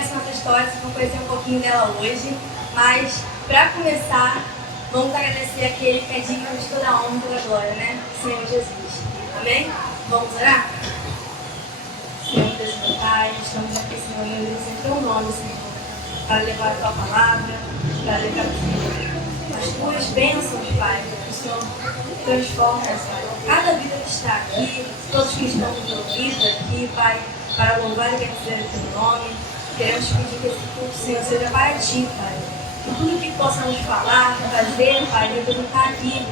conhece nossa história, vocês vão conhecer um pouquinho dela hoje. Mas, para começar, vamos agradecer aquele que é digno de toda a honra e toda a glória, né? Senhor Jesus. Amém? Vamos orar? Senhor Deus, meu Pai, estamos aqui, Senhor, meu Deus, em Teu nome, Senhor, para levar a Tua palavra, para levar, Senhor, as Tuas bênçãos, Pai, que o Senhor transforma, Pai, cada vida que está aqui, todos que estão envolvidos aqui, Pai, para louvar e bendizer o Teu nome. Queremos pedir que esse culto, Senhor, seja para Ti, Pai. Que tudo que possamos falar, fazer, Pai, representar aqui,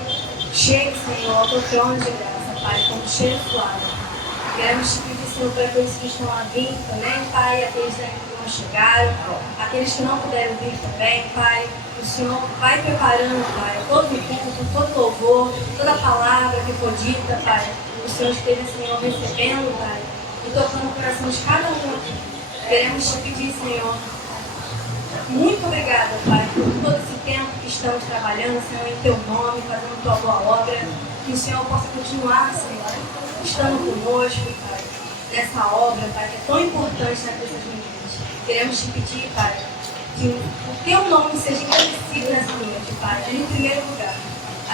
chegue, Senhor, ao Teu trono de graça, Pai, como cheiro suave. Queremos te pedir, Senhor, para aqueles que estão a vir também, Pai, aqueles que não chegaram, aqueles que não puderam vir também, Pai. O Senhor vai preparando, Pai, todo o culto, todo louvor, toda a palavra que for dita, Pai. O Senhor esteja, Senhor, recebendo, Pai, e tocando o coração de cada um aqui. Queremos te pedir, Senhor, muito obrigada, Pai, por todo esse tempo que estamos trabalhando, Senhor, em Teu nome, fazendo Tua boa obra. Que o Senhor possa continuar, Senhor, estando conosco, Pai, nessa obra, Pai, que é tão importante na vida das meninas. Queremos te pedir, Pai, que o Teu nome seja engrandecido nessa noite, Pai, em primeiro lugar.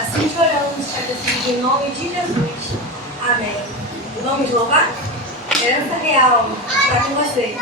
Assim te oramos, agradecidos em nome de Jesus. Amém. Vamos louvar? Herança real está com vocês.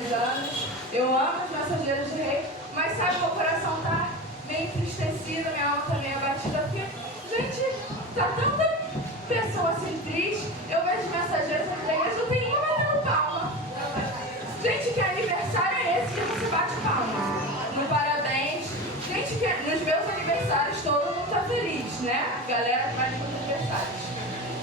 2 anos. Eu amo os Mensageiros do Rei, mas sabe, meu coração tá meio entristecido, minha alma tá meio abatida, porque, gente, tá tanta pessoa assim triste. Eu vejo Mensageiros da igreja, eu tenho uma batendo palma. Gente, que aniversário é esse que você bate palma? No parabéns. Gente, que nos meus aniversários todo mundo tá feliz, né? Galera que vai nos meus aniversários.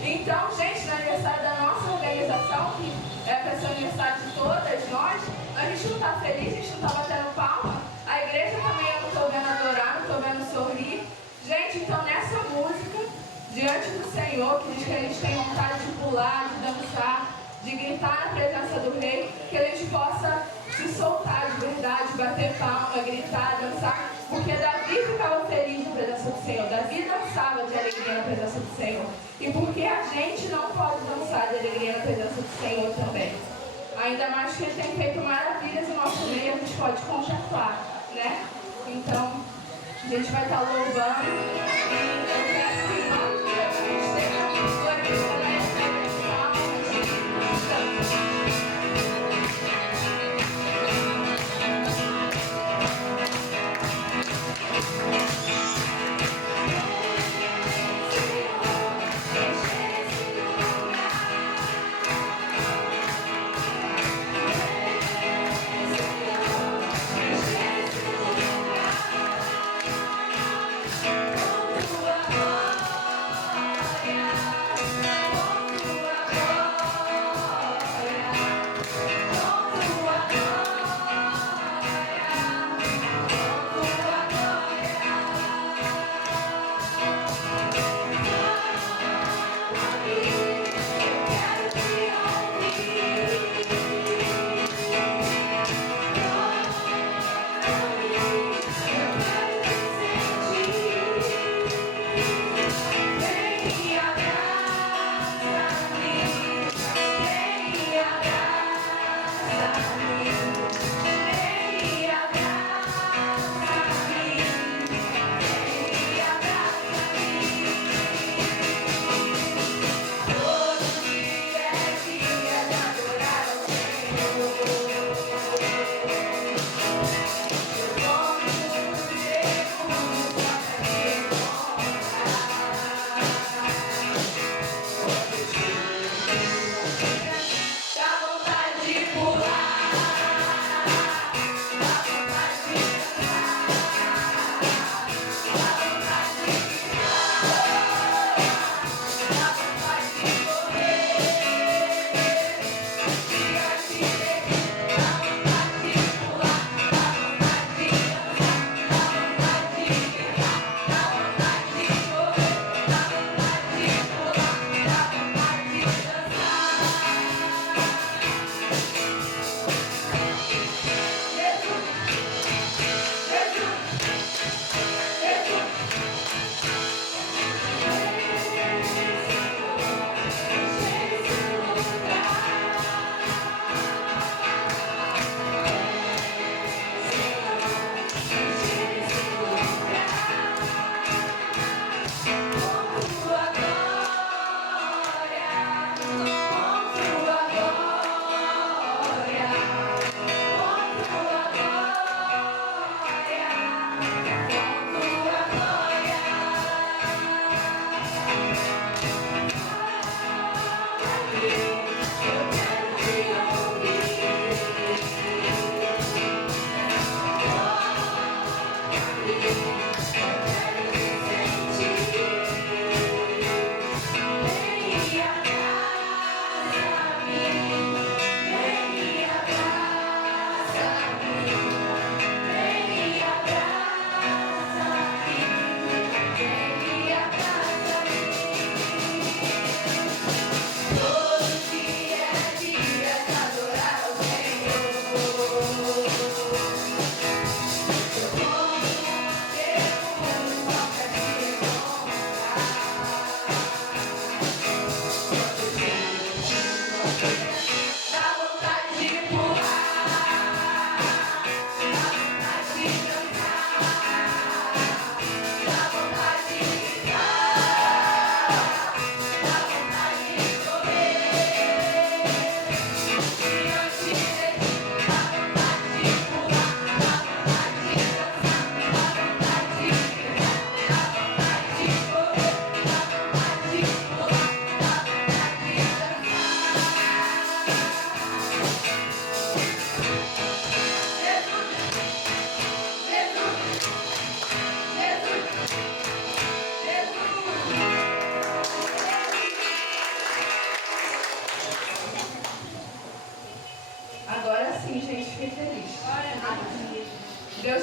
Então, gente, no aniversário da nossa organização, que é para ser o aniversário de todas nós, a gente não tá feliz, a gente não tá batendo palma. A igreja também eu não tô vendo adorar, não tô vendo sorrir. Gente, então nessa música, diante do Senhor, que diz que a gente tem vontade de pular, de dançar, de gritar na presença do Rei, que a gente possa se soltar de verdade, bater palma, gritar, dançar, porque Davi ficava feliz na presença do Senhor, Davi dançava de alegria na presença do Senhor, e porque a gente não pode dançar de alegria na presença do Senhor também, ainda mais que Ele tem feito maravilhas no nosso meio, a gente pode contemplar, né? Então, a gente vai estar louvando, e eu peço que em nome de Jesus esteja glorificando essa palmas, tua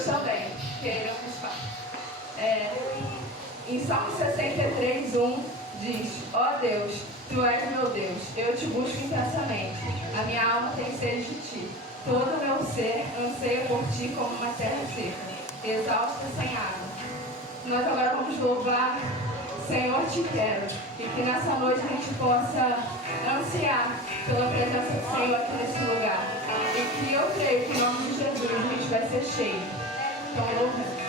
Deus também, que Ele é o principal. Em Salmo 63:1 diz: Ó Deus, Tu és meu Deus, eu te busco intensamente, a minha alma tem sede de Ti. Todo o meu ser anseia por Ti como uma terra seca, exausta sem água. Nós agora vamos louvar Senhor, Te quero, e que nessa noite a gente possa ansiar pela presença do Senhor aqui nesse lugar. E que eu creio que em nome de Jesus a gente vai ser cheio. Então, louvamos.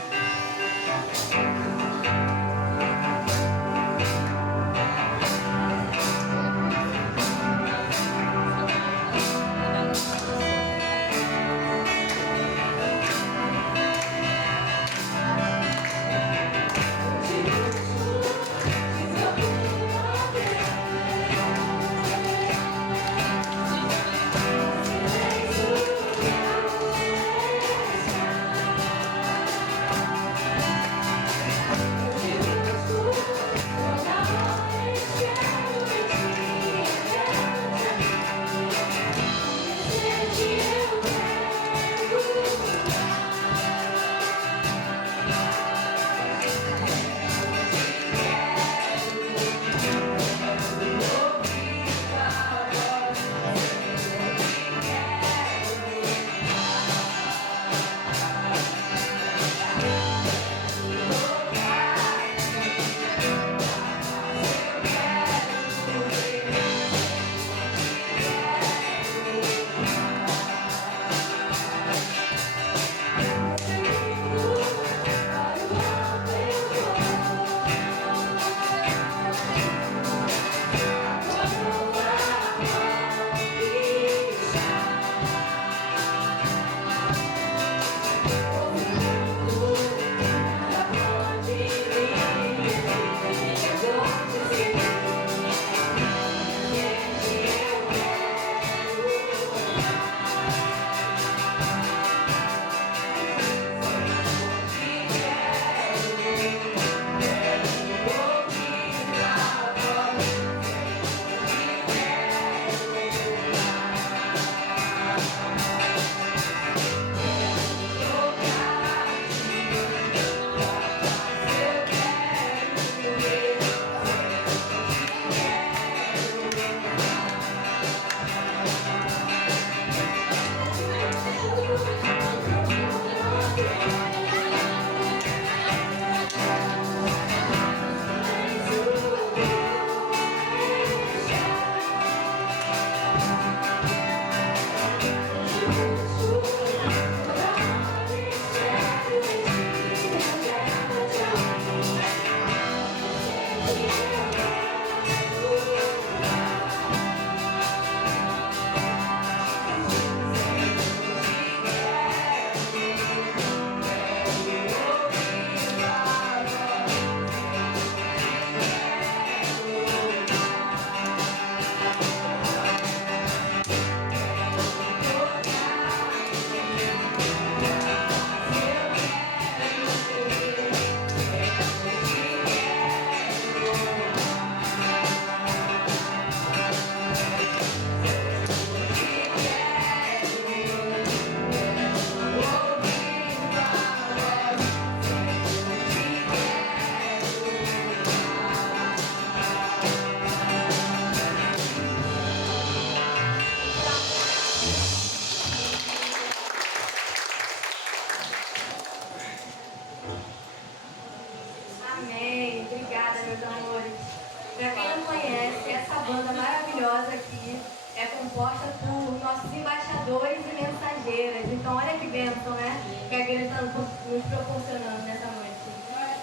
Então, olha que bênção, né? Que a igreja está nos proporcionando nessa noite.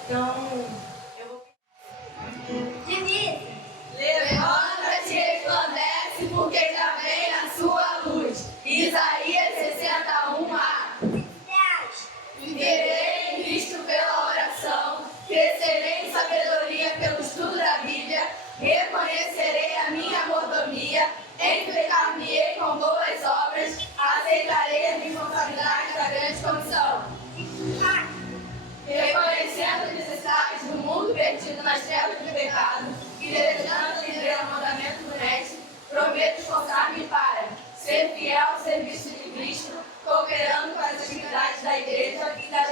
Então, eu vou... Diniz! Levanta-te e resplandece, porque já vem a sua luz. Isaías 61:1. Viverei em Cristo pela oração, crescerei em sabedoria pelo estudo da Bíblia, reconhecerei a minha mordomia, empregar-me-ei com boas obras, aceitarei as responsabilidades da grande comissão. Reconhecendo as necessidades do mundo perdido nas trevas do pecado e desejando viver o mandamento do Mestre, prometo esforçar-me para ser fiel ao serviço de Cristo, cooperando com as atividades da Igreja e das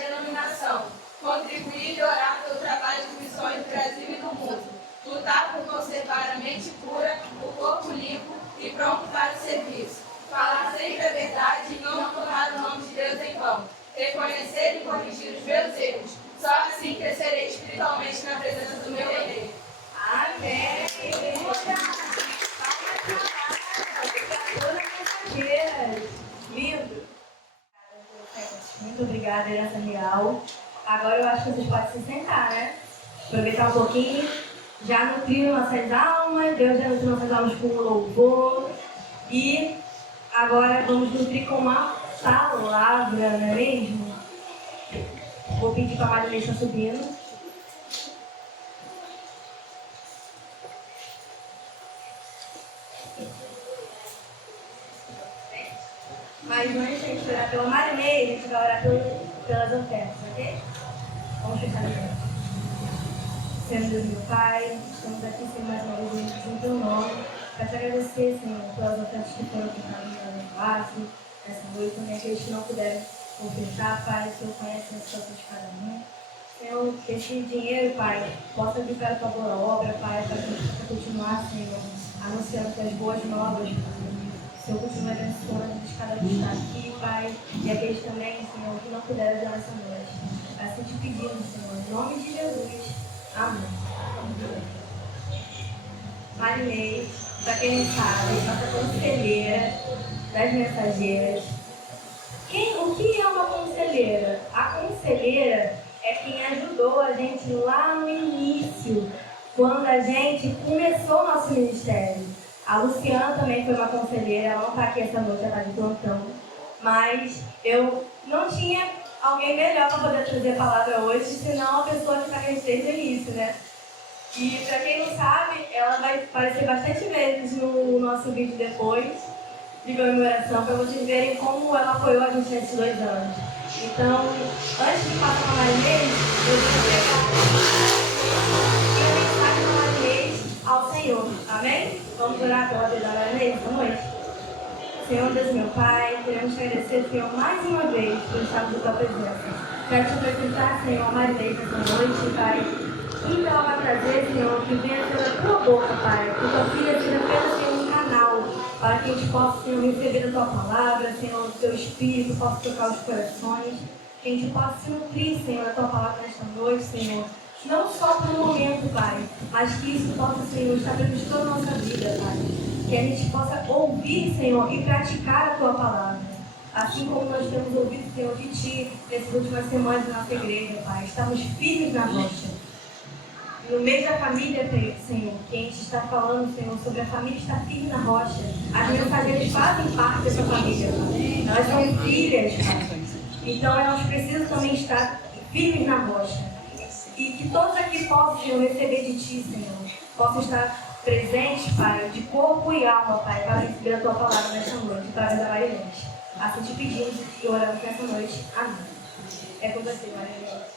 reconhecer e corrigir os meus erros. Só assim crescerei espiritualmente na presença do meu Rei. Amém! Lindo! Muito obrigada, Herança Real. Agora eu acho que vocês podem se sentar, né? Aproveitar um pouquinho. Já nutriram nossas almas, Deus já nutriu nossas almas com louvor. E agora vamos nutrir com uma palavra, não é mesmo? Vou pedir para a Marilene estar subindo. Mas antes de a gente orar pela Marinês, a gente vai orar pelas ofertas, ok? Vamos fechar de novo. Senhor Deus, meu Pai, estamos aqui, Senhor, mais uma vez, em teu nome, para te agradecer, Senhor, pelas ofertas que foram ofertadas no vaso, nessa noite, também aqueles que não puderam ofertar, Pai, o Senhor conhece a situação de cada um. Senhor, que esse dinheiro, Pai, possa vir para a tua boa obra, Pai, para que a gente possa continuar, Senhor, anunciando as boas novas, Pai. Senhor, continue abençoando cada um que está aqui, Pai, e aqueles também, Senhor, que não puderam vir nessa noite. Assim te pedimos, Senhor, em nome de Jesus. Amém. Marinês, para quem não sabe, nossa conselheira das mensageiras. O que é uma conselheira? A conselheira é quem ajudou a gente lá no início, quando a gente começou o nosso ministério. A Luciana também foi uma conselheira, ela não está aqui essa noite, ela está de plantão. Mas eu não tinha alguém melhor para poder trazer a palavra hoje, senão a pessoa que está aqui desde o início, né? E para quem não sabe, ela vai aparecer bastante vezes no nosso vídeo depois de comemoração, para vocês verem como ela apoiou a gente nesses 2 anos. Então, antes de passar para a Marinês, eu vou entregar a Marinês ao Senhor. Amém? Vamos orar pela vida da Marinês esta noite? Senhor Deus, meu Pai, queremos te agradecer, Senhor, mais uma vez por estarmos em tua presença. Quero te apresentar, Senhor, a Marinês esta noite, Pai. E ela vai trazer, Senhor, que venha pela tua boca, Pai. Que tua filha seja apenas, Senhor, um canal para que a gente possa, Senhor, receber a tua palavra, Senhor, o teu Espírito possa tocar os corações. Que a gente possa se nutrir, Senhor, da tua palavra nesta noite, Senhor. Não só pelo momento, Pai, mas que isso possa, Senhor, estar presente toda a nossa vida, Pai. Que a gente possa ouvir, Senhor, e praticar a tua palavra. Assim como nós temos ouvido, Senhor, de ti nessas últimas semanas na nossa igreja, Pai. Estamos firmes na rocha. No meio da família, Senhor, que a gente está falando, Senhor, sobre a família estar firme na rocha. As mensageiras fazem parte dessa família, Pai. Elas são filhas, Pai. Então elas precisam também estar firmes na rocha. E que todos aqui possam, Senhor, receber de ti, Senhor. Possam estar presentes, Pai, de corpo e alma, Pai, para receber a tua palavra nessa noite, para da Marilene. Assim te pedimos e oramos nessa noite. Amém. É com você, Marilene.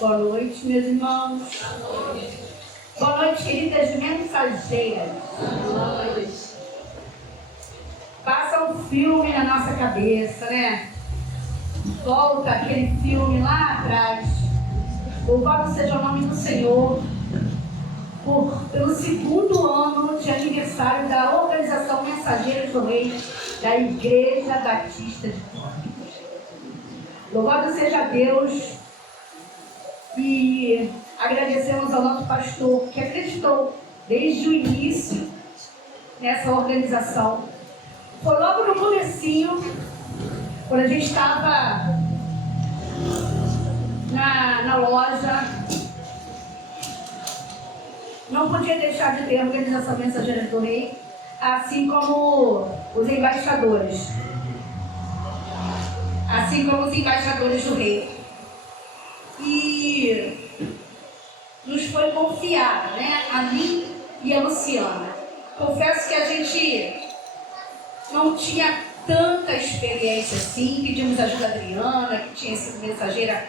Boa noite, meus irmãos. Boa noite, queridas mensageiras. Boa noite. Passa um filme na nossa cabeça, né? Volta aquele filme lá atrás. Louvado seja o nome do Senhor pelo 2º ano de aniversário da Organização Mensageiros do Rei da Igreja Batista de Porto. Louvado seja Deus. E agradecemos ao nosso pastor que acreditou desde o início nessa organização. Foi logo no comecinho, quando a gente estava na loja, não podia deixar de ter a Organização Mensageiros do Rei, assim como os embaixadores. Assim como os embaixadores do Rei. E nos foi confiado, né? A mim e a Luciana. Confesso que a gente não tinha tanta experiência assim. Pedimos ajuda a Adriana, que tinha sido mensageira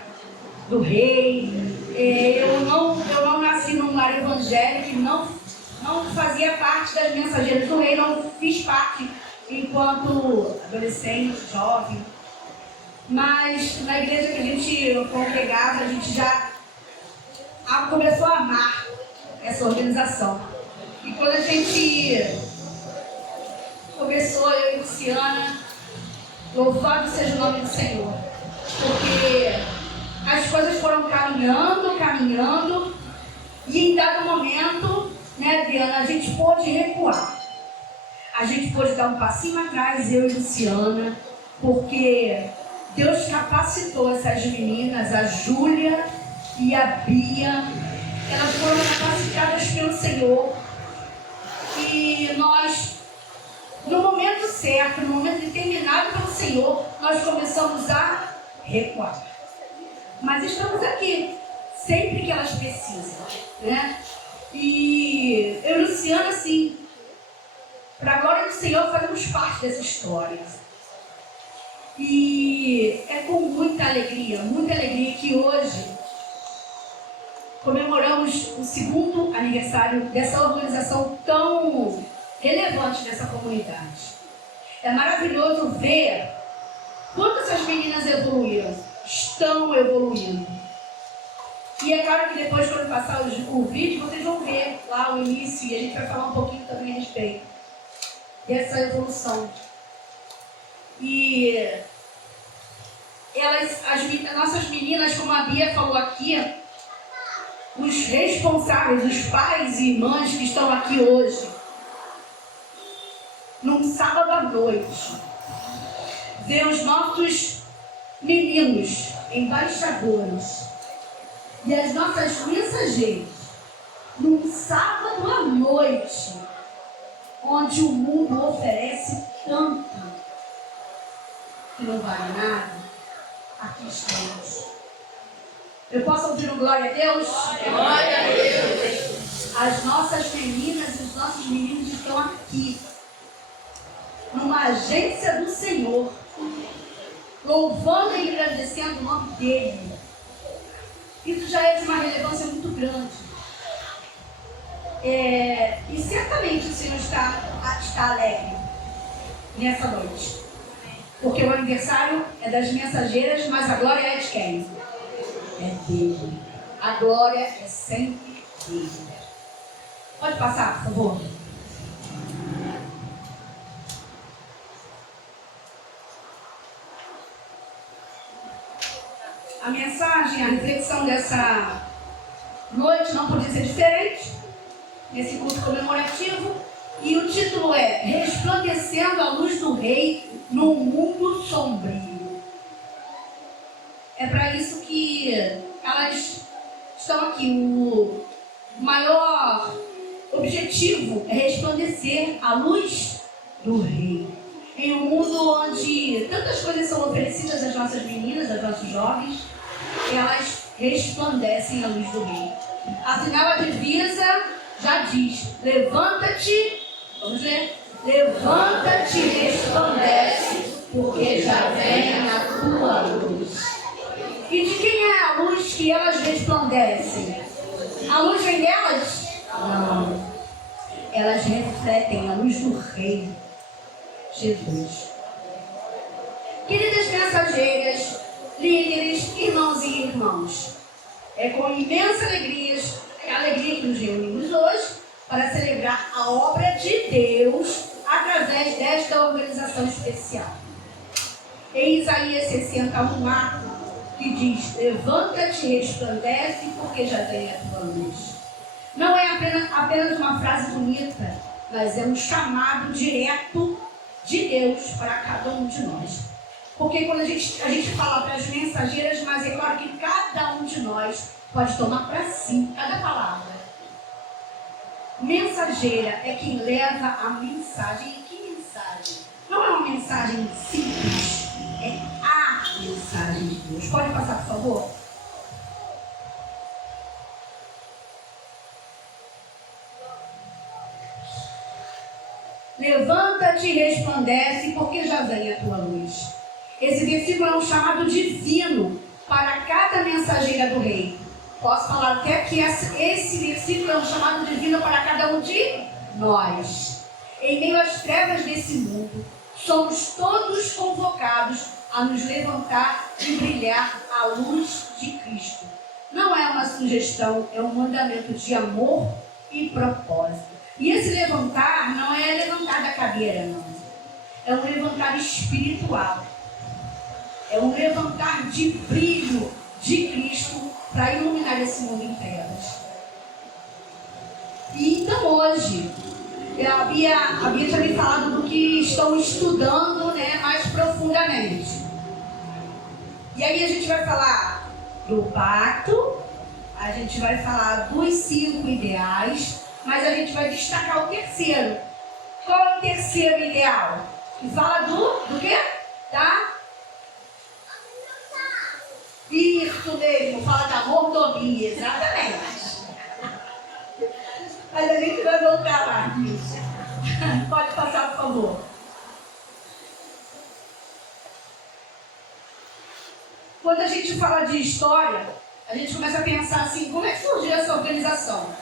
do rei. Eu não nasci num lar evangélico e não fazia parte das mensageiras do rei, não fiz parte enquanto adolescente, jovem. Mas na igreja que a gente congregava, a gente já começou a amar essa organização. E quando a gente começou, eu e Luciana, louvado seja o nome do Senhor, porque as coisas foram caminhando, e em dado momento, né, Adriana, a gente pôde recuar. A gente pôde dar um passinho atrás, eu e Luciana, porque Deus capacitou essas meninas, a Júlia e a Bia. Elas foram capacitadas pelo Senhor. E nós, no momento certo, no momento determinado pelo Senhor, nós começamos a recuar. Mas estamos aqui, sempre que elas precisam, né? E eu e Luciana, assim, para a glória do Senhor, fazemos parte dessa história. E é com muita alegria que hoje comemoramos o 2º aniversário dessa organização tão relevante nessa comunidade. É maravilhoso ver quanto essas meninas evoluíram, estão evoluindo. E é claro que depois, quando passar o vídeo, vocês vão ver lá o início e a gente vai falar um pouquinho também a respeito dessa evolução. E as nossas meninas, como a Bia falou aqui, os responsáveis, os pais e mães que estão aqui hoje, num sábado à noite, ver os nossos meninos, embaixadores, e as nossas mensageiras, num sábado à noite, onde o mundo oferece tanto que não vale nada, aqui estamos. Eu posso ouvir um glória a Deus? Glória a Deus! As nossas meninas e os nossos meninos estão aqui, numa agência do Senhor, louvando e agradecendo o nome dEle. Isso já é de uma relevância muito grande. E certamente o Senhor está alegre nessa noite. Porque o aniversário é das mensageiras, mas a glória é de quem? É dele. A glória é sempre dele. Pode passar, por favor. A mensagem, a reflexão dessa noite não podia ser diferente, nesse culto comemorativo, e o título é Resplandecendo a Luz do Rei num Mundo Sombrio. É para isso que elas estão aqui. O maior objetivo é resplandecer a luz do Rei. Em um mundo onde tantas coisas são oferecidas às nossas meninas, aos nossos jovens, elas resplandecem a luz do Rei. Afinal, a divisa já diz: levanta-te, vamos ler? Levanta-te e resplandece, porque já vem a tua luz. E de quem é a luz que elas resplandecem? A luz vem delas? Não. Elas refletem a luz do Rei, Jesus. Queridas mensageiras, líderes, irmãos e irmãs, é com imensa alegria que nos reunimos hoje para celebrar a obra de Deus através desta organização especial. Em Isaías 61:4, que diz: levanta-te e resplandece, porque já vem a tua luz. Não é apenas uma frase bonita, mas é um chamado direto de Deus para cada um de nós. Porque quando a gente fala para as mensageiras, mas é claro que cada um de nós pode tomar para si cada palavra. Mensageira é quem leva a mensagem. E que mensagem? Não é uma mensagem simples, é a mensagem de Deus. Pode passar, por favor? Levanta-te e resplandece, porque já vem a tua luz. Esse versículo é um chamado divino para cada mensageira do Rei. Posso falar até que esse versículo é um chamado divino para cada um de nós. Em meio às trevas desse mundo, somos todos convocados a nos levantar e brilhar à luz de Cristo. Não é uma sugestão, é um mandamento de amor e propósito. E esse levantar não é levantar da cadeira, não. É um levantar espiritual. É um levantar de brilho de Cristo para iluminar esse mundo em trevas. E então hoje, a Bia tinha me falado do que estão estudando, né, mais profundamente. E aí a gente vai falar do pacto, a gente vai falar dos 5 ideais, mas a gente vai destacar o terceiro. Qual é o terceiro ideal? Que fala do quê? Tá? Isso mesmo, fala da mordomia, exatamente. Mas a gente vai voltar lá. Pode passar, por favor. Quando a gente fala de história, a gente começa a pensar assim, como é que surgiu essa organização?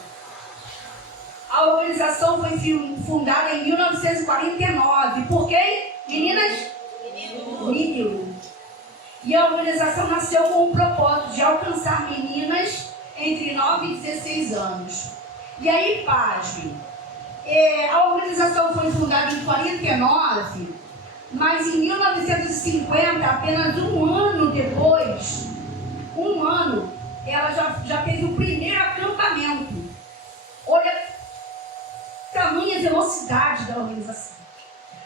A organização foi fundada em 1949. Por quem? Meninas? Menino. E a organização nasceu com o propósito de alcançar meninas entre 9 e 16 anos. E aí, pasme, a organização foi fundada em 49, mas em 1950, apenas um ano depois, ela já teve o primeiro acampamento. Olha, tamanha velocidade da organização,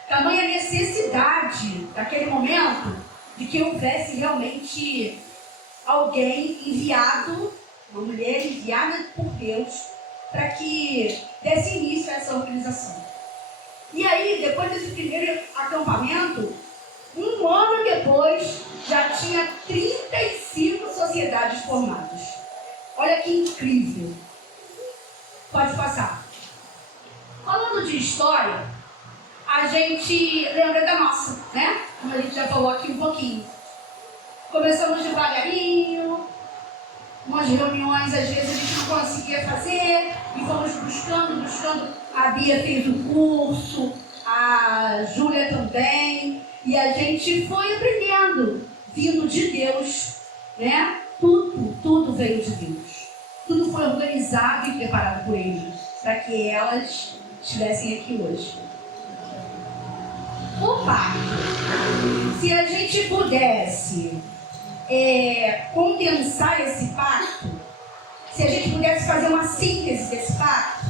tamanha necessidade daquele momento de que houvesse realmente alguém enviado, uma mulher enviada por Deus, para que desse início a essa organização. E aí, depois desse primeiro acampamento, um ano depois, já tinha 35 sociedades formadas. Olha que incrível. Pode passar. Falando de história, a gente lembra da nossa, né? Como a gente já falou aqui um pouquinho. Começamos devagarinho, umas reuniões às vezes a gente não conseguia fazer, e fomos buscando. A Bia fez o curso, a Júlia também, e a gente foi aprendendo, vindo de Deus, né? Tudo veio de Deus. Tudo foi organizado e preparado por Ele, para que elas estivessem aqui hoje. O pacto, se a gente pudesse condensar esse pacto, se a gente pudesse fazer uma síntese desse pacto,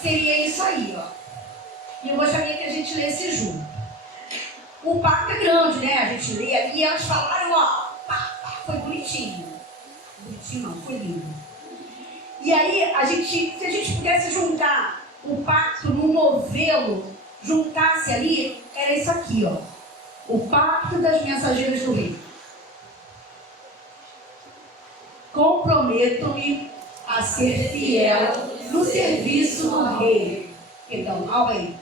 seria isso aí, ó. E eu gostaria que a gente lesse junto. O pacto é grande, né? A gente lê ali e elas falaram, ó, foi bonitinho. Bonitinho não, foi lindo. E aí, se a gente pudesse juntar o pacto no novelo, juntasse ali, era isso aqui, ó. O pacto das mensageiras do rei. Comprometo-me a ser fiel no serviço do rei. Perdão, ao rei.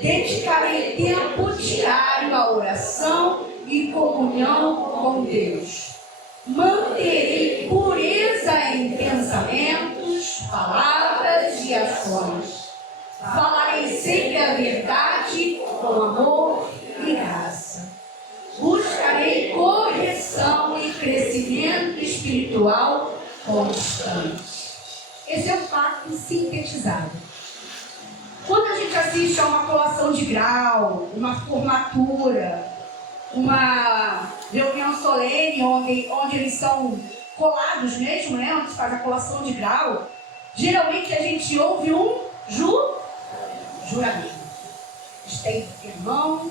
Dedicarei tempo diário à oração e comunhão com Deus. Manterei pureza em pensamentos, palavras e ações. Falarei sempre a verdade com amor e graça. Buscarei correção e crescimento espiritual constante. Esse é o pacto sintetizado. Quando a gente assiste a uma colação de grau, uma formatura, uma reunião solene onde eles são colados mesmo, né? Onde se faz a colação de grau, geralmente a gente ouve um juramento. Estende a mão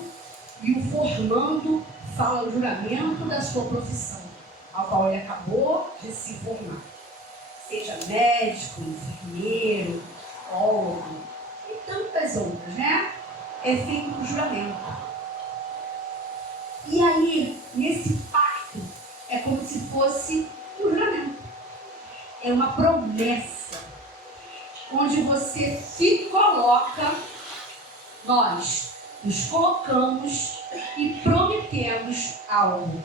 e o formando fala o juramento da sua profissão, ao qual ele acabou de se formar. Seja médico, enfermeiro, psicólogo e tantas outras, né? É feito o juramento. E aí, nesse pacto, é como se fosse um juramento. É uma promessa, onde você se coloca, nós nos colocamos e prometemos algo.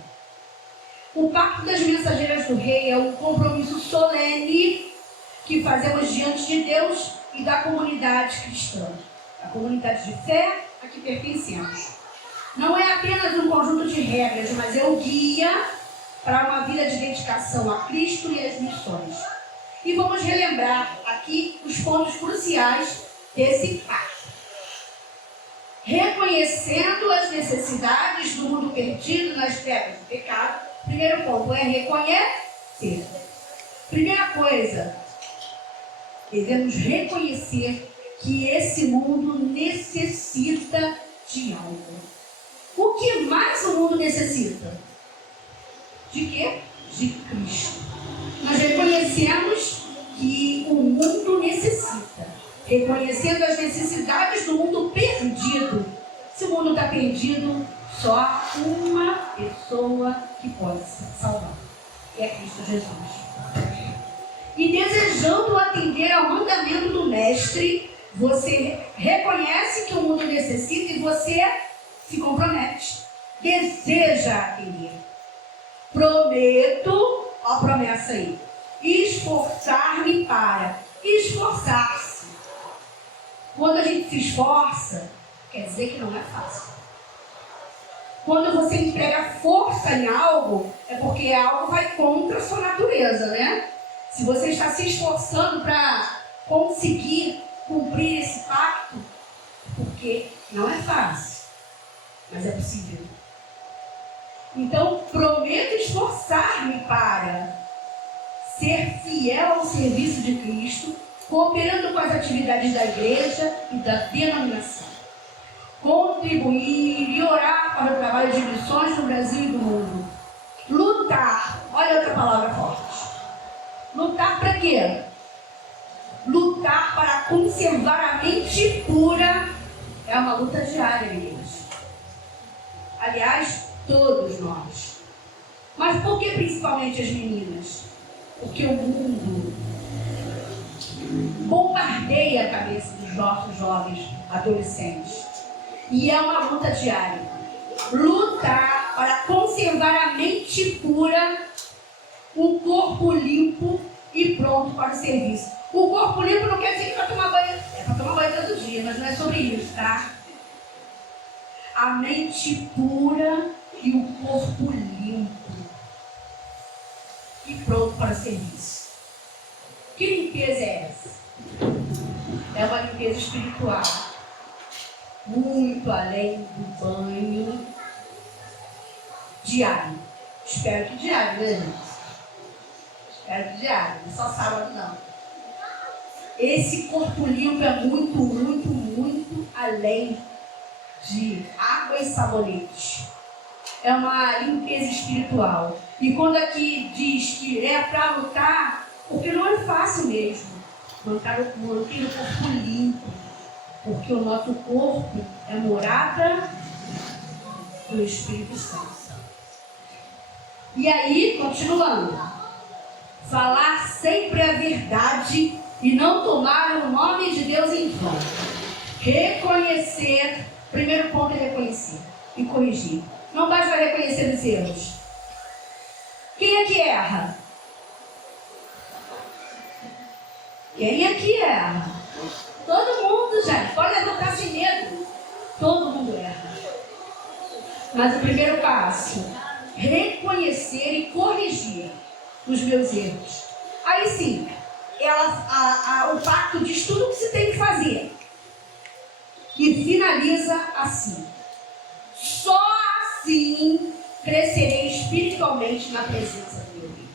O Pacto das Mensageiras do Rei é um compromisso solene que fazemos diante de Deus e da comunidade cristã, a comunidade de fé a que pertencemos. Não é apenas um conjunto de regras, mas é o guia para uma vida de dedicação a Cristo e às missões. E vamos relembrar aqui os pontos cruciais desse pacto. Reconhecendo as necessidades do mundo perdido nas trevas do pecado. Primeiro ponto é reconhecer. Primeira coisa, devemos reconhecer que esse mundo necessita de algo. O que mais o mundo necessita? De quê? De Cristo. Nós reconhecemos que o mundo necessita. Reconhecendo as necessidades do mundo perdido. Se o mundo está perdido, só há uma pessoa que pode se salvar. E é Cristo Jesus. E desejando atender ao mandamento do Mestre, você reconhece que o mundo necessita e você se compromete. Deseja atender. Prometo, ó a promessa aí, esforçar-me para esforçar-se. Quando a gente se esforça, quer dizer que não é fácil. Quando você emprega força em algo, é porque algo vai contra a sua natureza, né? Se você está se esforçando para conseguir cumprir esse pacto, porque não é fácil, mas é possível. Então, prometo esforçar-me para ser fiel ao serviço de Cristo, cooperando com as atividades da igreja e da denominação. Contribuir e orar para o trabalho de missões no Brasil e no mundo. Lutar. Olha outra palavra forte. Lutar para quê? Lutar para conservar a mente pura. É uma luta diária, igreja. Aliás, todos nós. Mas por que principalmente as meninas? Porque o mundo bombardeia a cabeça dos nossos jovens adolescentes. E é uma luta diária. Lutar para conservar a mente pura, o corpo limpo e pronto para o serviço. O corpo limpo não quer dizer que vai tomar banho. É para tomar banho todo dia, mas não é sobre isso, tá? A mente pura e o corpo limpo. E pronto para o serviço. Que limpeza é essa? É uma limpeza espiritual. Muito além do banho diário. Espero que diário, né, gente? Espero que diário, não é só sábado não. Esse corpo limpo é muito, muito, muito além de água e sabonete. É uma limpeza espiritual. E quando aqui diz que é para lutar, porque não é fácil mesmo manter o corpo limpo. Porque o nosso corpo é morada do Espírito Santo. E aí, continuando. Falar sempre a verdade e não tomar o nome de Deus em vão. Reconhecer. Primeiro ponto é reconhecer e corrigir. Não basta reconhecer os erros. Quem é que erra? Quem é que erra? Todo mundo, gente. Pode levantar sem medo. Todo mundo erra. Mas o primeiro passo, reconhecer e corrigir os meus erros. Aí sim, o pacto diz tudo o que se tem que fazer. E finaliza assim. Só assim crescerei espiritualmente na presença do meu Deus.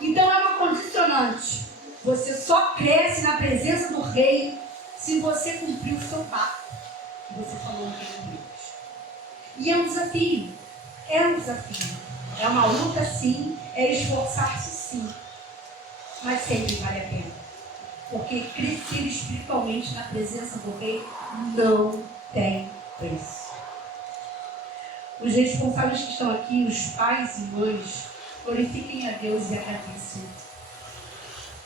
Então é uma condicionante. Você só cresce na presença do Rei se você cumprir o seu pacto que você falou no reino de Deus. E é um desafio. É um desafio. É uma luta sim, é esforçar-se sim. Mas sempre vale a pena. Porque crescer espiritualmente na presença do Rei não tem preço. Os responsáveis que estão aqui, os pais e mães, glorifiquem a Deus e agradeçam.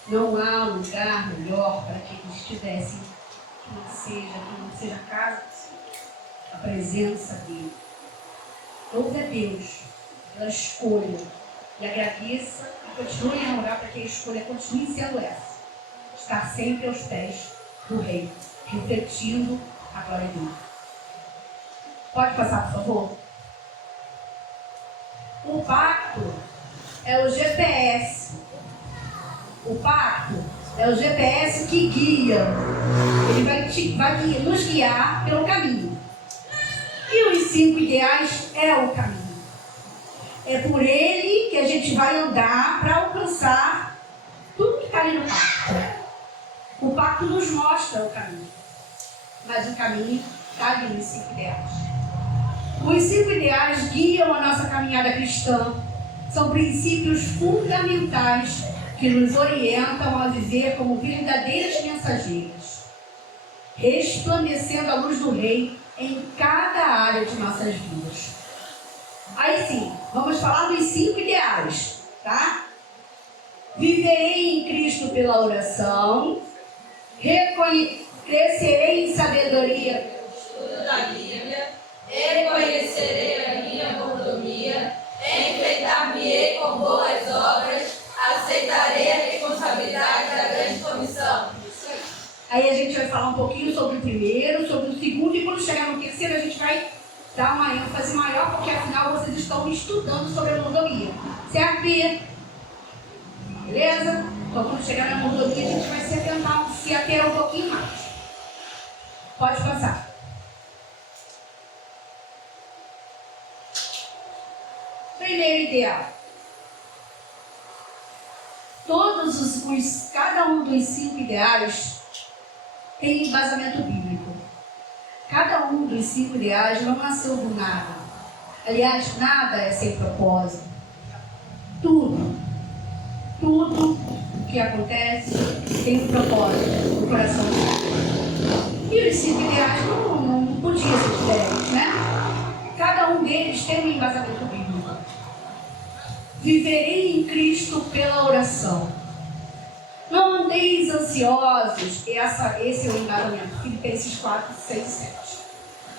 Não há lugar melhor para que eles estivessem que não seja a casa, a presença dele. Louve a Deus pela escolha. E agradeça e continue a orar para que a escolha continue sendo essa. Estar sempre aos pés do Rei, refletindo a glória dele. Pode passar, por favor? O pacto é o GPS. O pacto é o GPS que guia. Ele vai nos guiar pelo caminho. E os 5 ideais é o caminho. É por ele que a gente vai andar para alcançar tudo que está ali no pacto. O pacto nos mostra o caminho. Mas o caminho está ali nos 5 ideais. Os 5 ideais guiam a nossa caminhada cristã. São princípios fundamentais que nos orientam a viver como verdadeiras mensageiras, resplandecendo a luz do Rei em cada área de nossas vidas. Aí sim, vamos falar dos 5 ideais, tá? Viverei em Cristo pela oração, crescerei em sabedoria pelo estudo da Bíblia, reconhecerei a minha mordomia, enfeitar-me-ei com boas obras, aceitarei a responsabilidade da grande comissão. Aí a gente vai falar um pouquinho sobre o primeiro, sobre o segundo, e quando chegar no terceiro a gente vai dar uma ênfase maior, porque afinal vocês estão estudando sobre a mordomia. Certo, Bia? Beleza? Então quando chegar na mordomia a gente vai se ater um pouquinho mais. Pode passar. Primeiro ideal. Cada um dos 5 ideais tem embasamento bíblico. Cada um dos 5 ideais não nasceu do nada. Aliás, nada é sem propósito. Tudo que acontece tem um propósito no coração de Deus. E os 5 ideais não podiam ser diferentes, né? Cada um deles tem um embasamento bíblico. Viverei em Cristo pela oração. Não andeis ansiosos, esse é o embasamento, Filipenses 4, 6 e 7.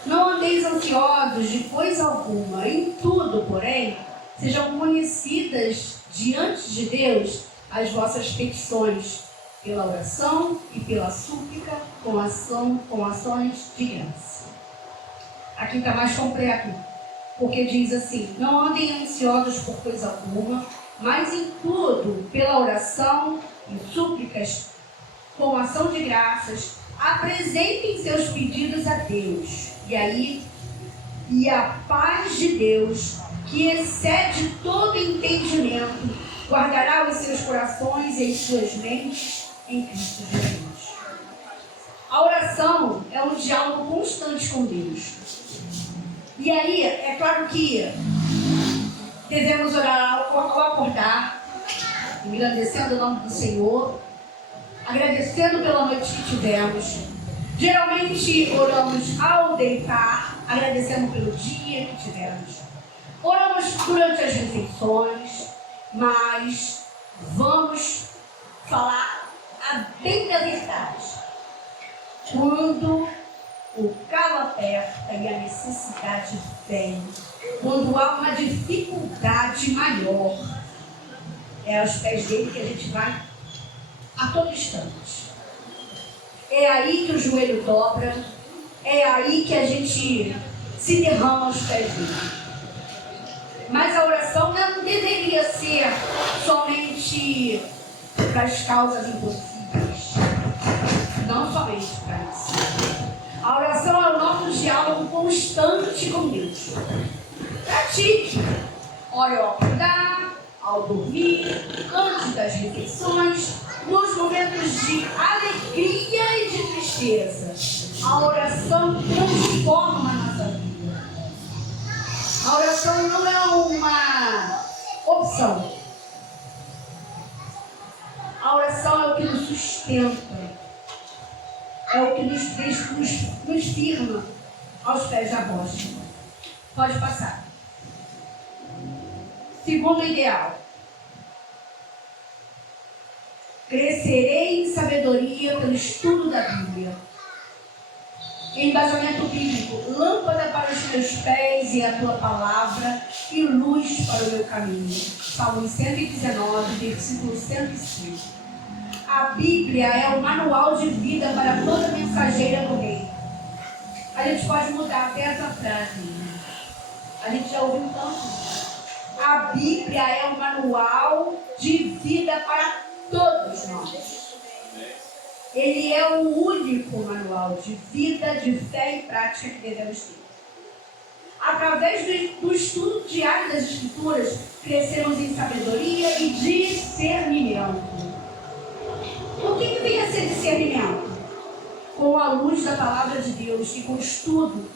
Não andeis ansiosos de coisa alguma, em tudo, porém, sejam conhecidas diante de Deus as vossas petições, pela oração e pela súplica, com ações de graça. Aqui está mais completo, porque diz assim: não andem ansiosos por coisa alguma, mas em tudo, pela oração e súplicas, com ação de graças, apresentem seus pedidos a Deus. E a paz de Deus, que excede todo entendimento, guardará os seus corações e as suas mentes em Cristo Jesus. A oração é um diálogo constante com Deus. E aí, é claro que devemos orar ao acordar, engrandecendo o nome do Senhor, agradecendo pela noite que tivemos. Geralmente oramos ao deitar, agradecendo pelo dia que tivemos. Oramos durante as refeições, mas vamos falar bem da verdade. Quando o calo aperta e a necessidade vem, quando há uma dificuldade maior, é aos pés dele que a gente vai a todo instante. É aí que o joelho dobra, é aí que a gente se derrama aos pés dele. Mas a oração não deveria ser somente para as causas impossíveis, não somente para isso. A oração é o nosso diálogo constante com Deus. Pratique. Ore ao acordar, ao dormir, antes das refeições, nos momentos de alegria e de tristeza. A oração transforma a nossa vida. A oração não é uma opção. A oração é o que nos sustenta. É o que nos firma aos pés da rocha. Pode passar. Segundo ideal. Crescerei em sabedoria pelo estudo da Bíblia. Embasamento bíblico, lâmpada para os meus pés e a tua palavra e luz para o meu caminho. Salmo 119, versículo 105. A Bíblia é o manual de vida para toda mensageira do rei. A gente pode mudar até essa frase. A gente já ouviu tanto. A Bíblia é o manual de vida para todos nós. Ele é o único manual de vida, de fé e prática que devemos ter. Através do estudo diário das Escrituras, crescemos em sabedoria e discernimento. O que vem a ser discernimento? Com a luz da palavra de Deus e com o estudo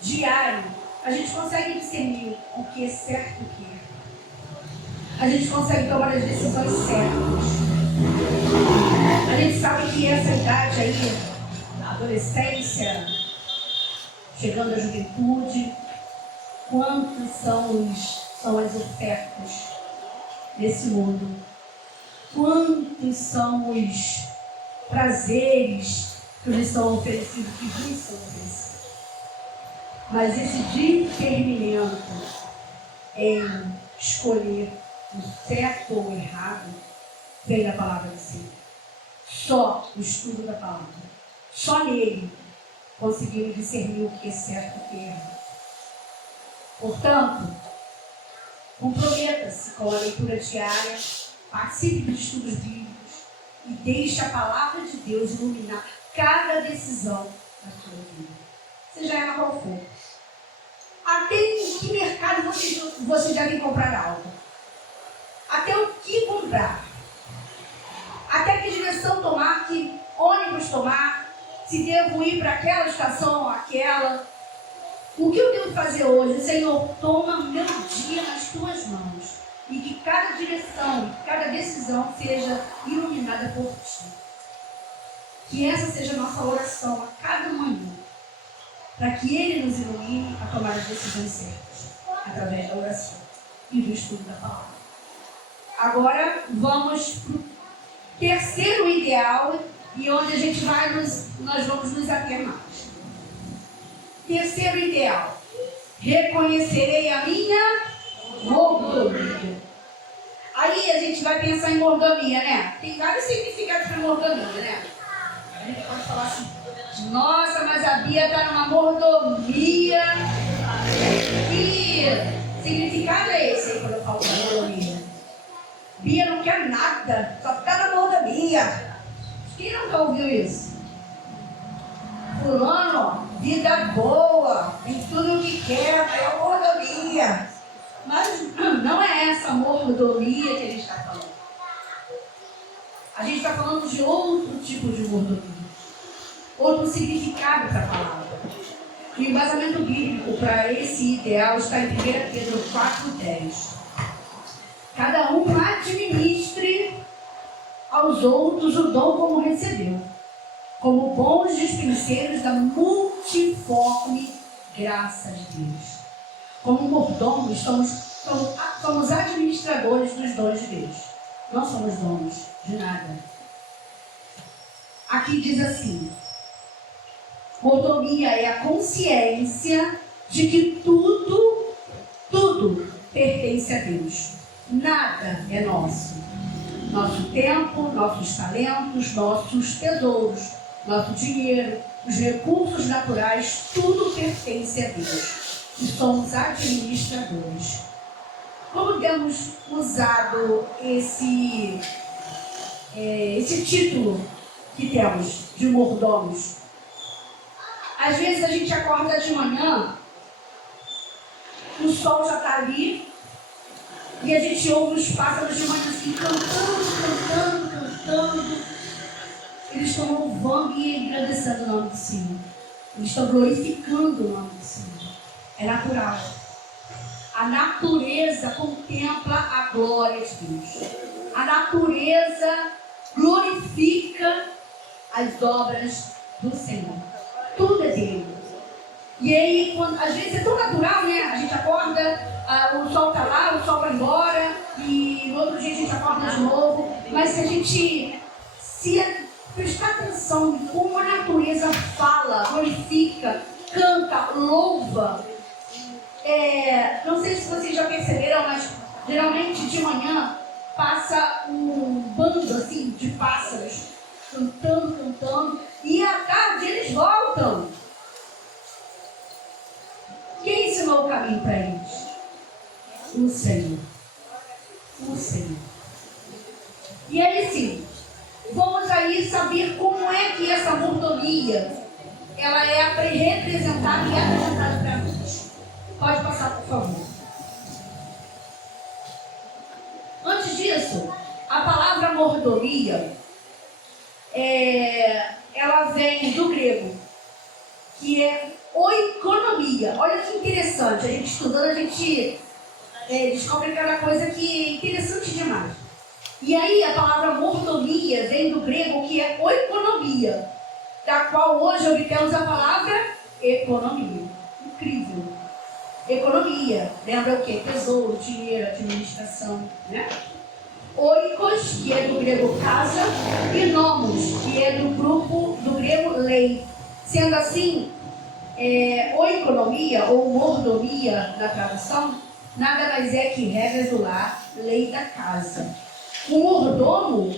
diário, a gente consegue discernir o que é certo e o que é. A gente consegue tomar as decisões certas. A gente sabe que essa idade aí, a adolescência, chegando à juventude, quantos são as ofertas desse mundo? Quantos são os prazeres que lhes são oferecidos, que lhes são oferecidos? Mas esse discernimento em escolher o certo ou o errado vem da palavra de si. Só o estudo da palavra. Só nele conseguimos discernir o que é certo e o que é errado. Portanto, comprometa-se com a leitura diária, participe dos estudos bíblicos e deixe a palavra de Deus iluminar cada decisão da sua vida. Seja ela qual for. Até em que mercado você deve comprar algo. Até o que comprar. Até que direção tomar, que ônibus tomar, se devo ir para aquela estação ou aquela. O que eu devo fazer hoje? Senhor, toma meu dia nas tuas mãos e que cada direção, cada decisão seja iluminada por ti. Que essa seja a nossa oração a cada manhã, para que Ele nos ilumine a tomar as decisões certas, através da oração e do estudo da palavra. Agora vamos para o terceiro ideal e onde a gente nós vamos nos ater mais. Terceiro ideal: reconhecerei a minha mordomia. Aí a gente vai pensar em mordomia, né? Tem vários significados para mordomia, né? A gente pode falar assim: nossa, mas a Bia está numa mordomia. Que significado é esse aí quando eu falo de mordomia? Bia não quer nada, só está na mordomia. Quem nunca ouviu isso? Fulano, vida boa, tem tudo o que quer, é mordomia. Mas não é essa mordomia que a gente está falando. A gente está falando de outro tipo de mordomia. Outro significado para a palavra. O embasamento bíblico para esse ideal está em 1 Pedro 4,10. Cada um administre aos outros o dom como recebeu, como bons dispenseiros da multiforme graça de Deus. Como mordomos, somos administradores dos dons de Deus. Não somos donos de nada. Aqui diz assim: mordomia é a consciência de que tudo pertence a Deus. Nada é nosso. Nosso tempo, nossos talentos, nossos tesouros, nosso dinheiro, os recursos naturais, tudo pertence a Deus. E somos administradores. Como temos usado esse título que temos de mordomos? Às vezes a gente acorda de manhã, o sol já está ali, e a gente ouve os pássaros de manhã assim, cantando. Eles estão louvando e agradecendo o nome do Senhor. Eles estão glorificando o nome do Senhor. É natural. A natureza contempla a glória de Deus. A natureza glorifica as obras do Senhor. Tudo é dele. E aí, às vezes é tão natural, né? A gente acorda, o sol está lá, o sol vai embora, e no outro dia a gente acorda de novo. Mas se a gente se prestar atenção em como a natureza fala, glorifica, canta, louva. Não sei se vocês já perceberam, mas geralmente de manhã passa um bando assim de pássaros cantando, e à tarde eles voltam. Quem ensinou o caminho para eles? O Senhor. O Senhor. E aí sim, vamos aí saber como é que essa mordomia ela é representada e apresentada para nós. Pode passar, por favor. Antes disso, a palavra mordomia, ela vem do grego, que é oikonomia. Olha que interessante, a gente estudando, a gente descobre cada coisa que é interessante demais. E aí a palavra mordomia vem do grego, que é oikonomia, da qual hoje obtemos a palavra economia. Incrível. Economia, lembra o quê? Tesouro, dinheiro, administração, né? Oikos, que é do grego casa, e nomos, que é do grego lei. Sendo assim, oikonomia ou mordomia na tradução, nada mais é que regras do lar, lei da casa. O mordomo,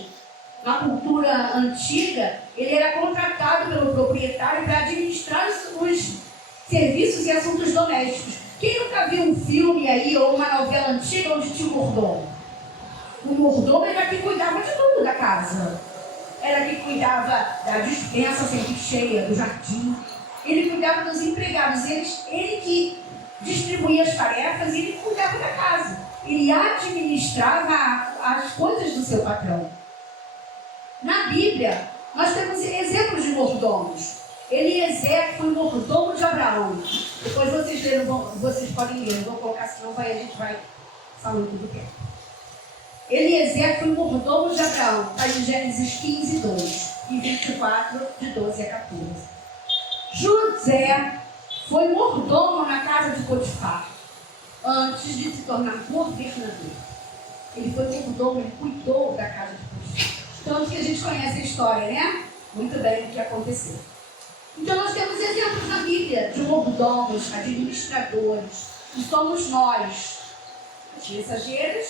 na cultura antiga, ele era contratado pelo proprietário para administrar os serviços e assuntos domésticos. Quem nunca viu um filme aí ou uma novela antiga onde tinha um mordomo? O mordomo era que cuidava de tudo da casa. Era que cuidava da despensa sempre cheia, do jardim. Ele cuidava dos empregados. Ele que distribuía as tarefas e ele cuidava da casa. Ele administrava as coisas do seu patrão. Na Bíblia, nós temos exemplos de mordomos. Eliezer foi mordomo de Abraão. Depois vocês podem ler, não vou colocar, senão a gente vai falando tudo tempo. Eliezer foi mordomo de Abraão, está em Gênesis 15, 2 e 24, de 12 a 14. José foi mordomo na casa de Potifar, antes de se tornar governador. Ele foi mordomo, ele cuidou da casa de Potifar. Tanto que a gente conhece a história, né? Muito bem o que aconteceu. Então nós temos exemplos na Bíblia de mordomos, administradores, e somos nós, os mensageiros,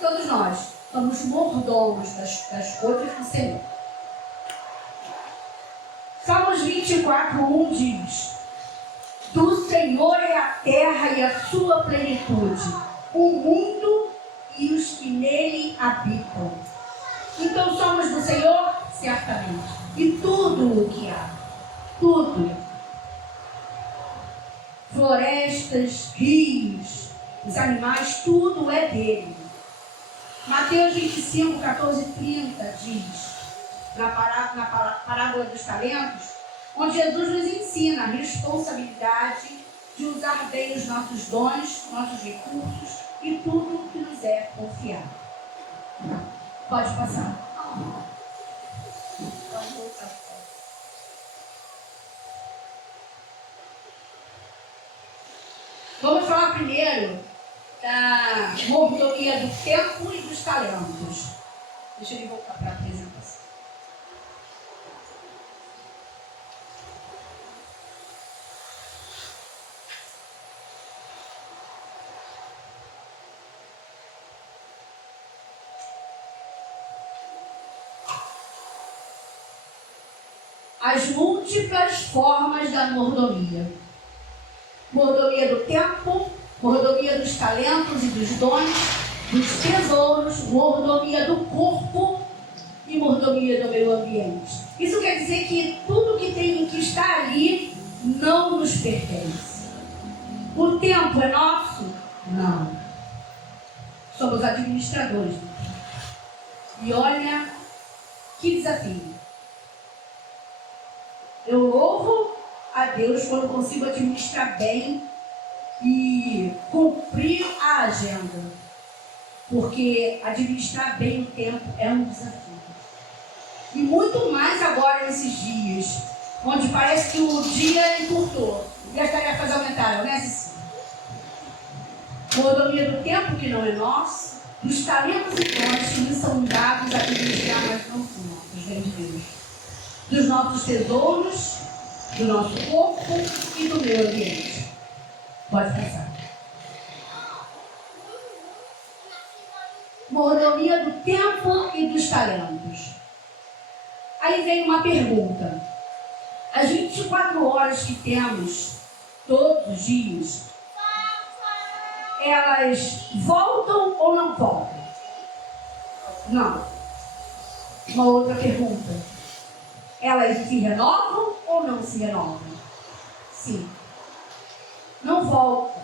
todos nós, somos mordomos das coisas do Senhor. Salmos 24, 1 diz: do Senhor é a terra e a sua plenitude, o mundo e os que nele habitam. Então somos do Senhor? Certamente. E tudo o que há. Tudo. Florestas, rios, os animais, tudo é dele. Mateus 25, 14 e 30 diz, na parábola dos talentos, onde Jesus nos ensina a responsabilidade de usar bem os nossos dons, nossos recursos e tudo que nos é confiado. Pode passar. Pode voltar. Vamos falar primeiro da mordomia do tempo e dos talentos. Deixa eu voltar para a apresentação. As múltiplas formas da mordomia. Mordomia do tempo, mordomia dos talentos e dos dons, dos tesouros, mordomia do corpo e mordomia do meio ambiente. Isso quer dizer que tudo que está ali não nos pertence. O tempo é nosso? Não. Somos administradores. E olha que desafio. Eu louvo a Deus quando consigo administrar bem e cumprir a agenda. Porque administrar bem o tempo é um desafio. E muito mais agora nesses dias, onde parece que o dia encurtou e as tarefas aumentaram, né, Cecília? Mordomia do tempo que não é nosso, dos talentos e dons que nos são dados a administrar, mas não são nossos, vem de Deus. dos nossos tesouros, do nosso corpo e do meio ambiente. Pode passar. Mordomia do tempo e dos talentos. Aí vem uma pergunta. As 24 horas que temos, todos os dias, elas voltam ou não voltam? Não. Uma outra pergunta. Elas se renovam ou não se renovam? Sim. Não voltam.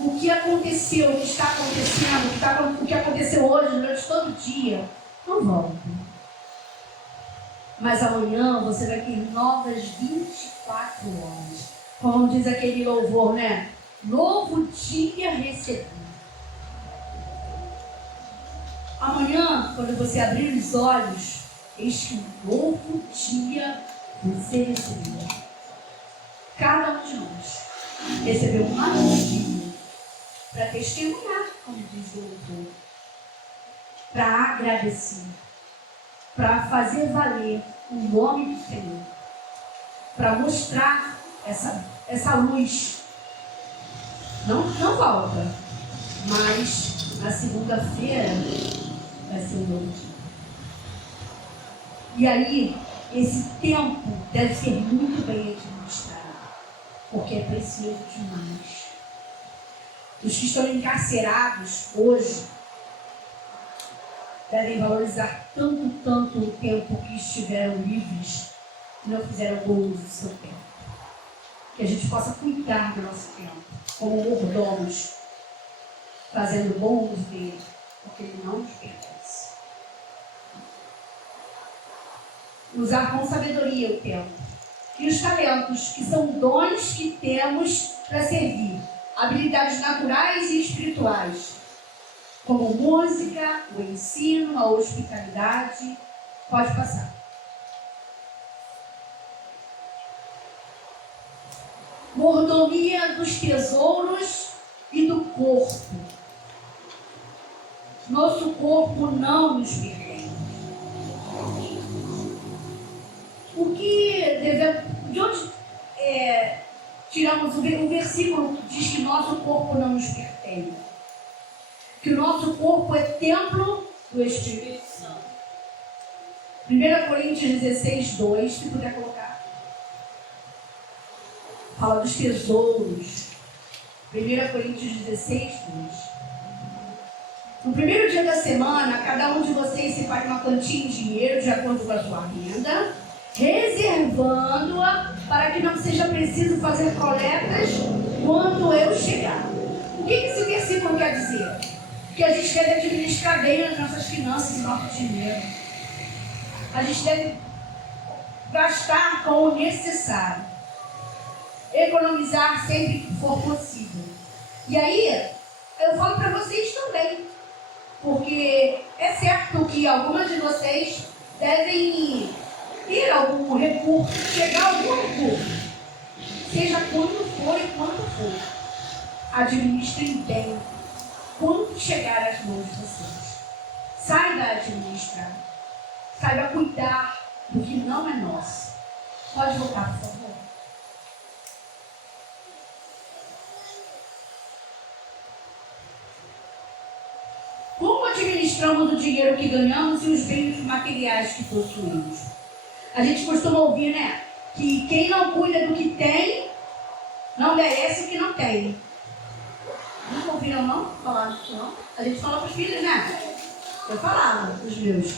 O que aconteceu, o que está acontecendo, o que aconteceu hoje, durante todo o dia, não volta. Mas amanhã você vai ter novas 24 horas. Como diz aquele louvor, né? Novo dia recebido. Amanhã, quando você abrir os olhos, eis que um novo dia você recebeu. Cada um de nós recebeu mais um dia para testemunhar, como diz o louvor, para agradecer, para fazer valer o nome do Senhor, para mostrar essa luz. Não volta, mas na segunda-feira vai ser um novo dia. E aí, esse tempo deve ser muito bem administrado, porque é precioso demais. Os que estão encarcerados hoje devem valorizar tanto o tempo que estiveram livres e não fizeram bom uso do seu tempo. Que a gente possa cuidar do nosso tempo, como mordomos, fazendo bom uso dele, porque ele não nos pertence. Usar com sabedoria o tempo. E os talentos, que são dons que temos para servir. Habilidades naturais e espirituais, como música, o ensino, a hospitalidade. Pode passar. Mordomia dos tesouros e do corpo. Nosso corpo não nos pertence. O que devemos... De onde tiramos o versículo que diz que nosso corpo não nos pertence? Que o nosso corpo é templo do Espírito Santo. 1 Coríntios 16, 2, se puder colocar. Fala dos tesouros. 1 Coríntios 16, 2. No primeiro dia da semana, cada um de vocês separe uma quantia em dinheiro de acordo com a sua renda, reservando-a para que não seja preciso fazer coletas quando eu chegar. O que esse versículo quer dizer? Que a gente deve administrar bem as nossas finanças e nosso dinheiro. A gente deve gastar com o necessário. Economizar sempre que for possível. E aí, eu falo para vocês também. Porque é certo que algumas de vocês devem ter algum recurso, chegar algum recurso. Seja quando for e quanto for. Administrem bem quando chegar às mãos de vocês. Saiba administrar. Saiba cuidar do que não é nosso. Pode voltar, por favor. Como administramos o dinheiro que ganhamos e os bens materiais que possuímos? A gente costuma ouvir, né? Que quem não cuida do que tem, não merece o que não tem. Nunca ouviram não? Falaram isso não? A gente fala para os filhos, né? Eu falava para os meus.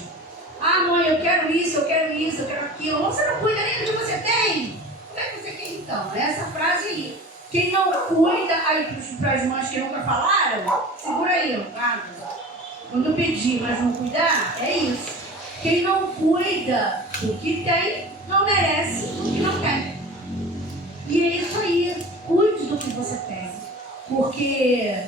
Ah, mãe, eu quero isso, eu quero isso, eu quero aquilo. Você não cuida nem do que você tem? O que é que você quer então? É essa frase aí. Quem não cuida, aí para as mães que nunca falaram, segura aí, guarda. Quando eu pedir, mas não cuidar, é isso. Quem não cuida do que tem, não merece o que não tem. E é isso aí. Cuide do que você tem. Porque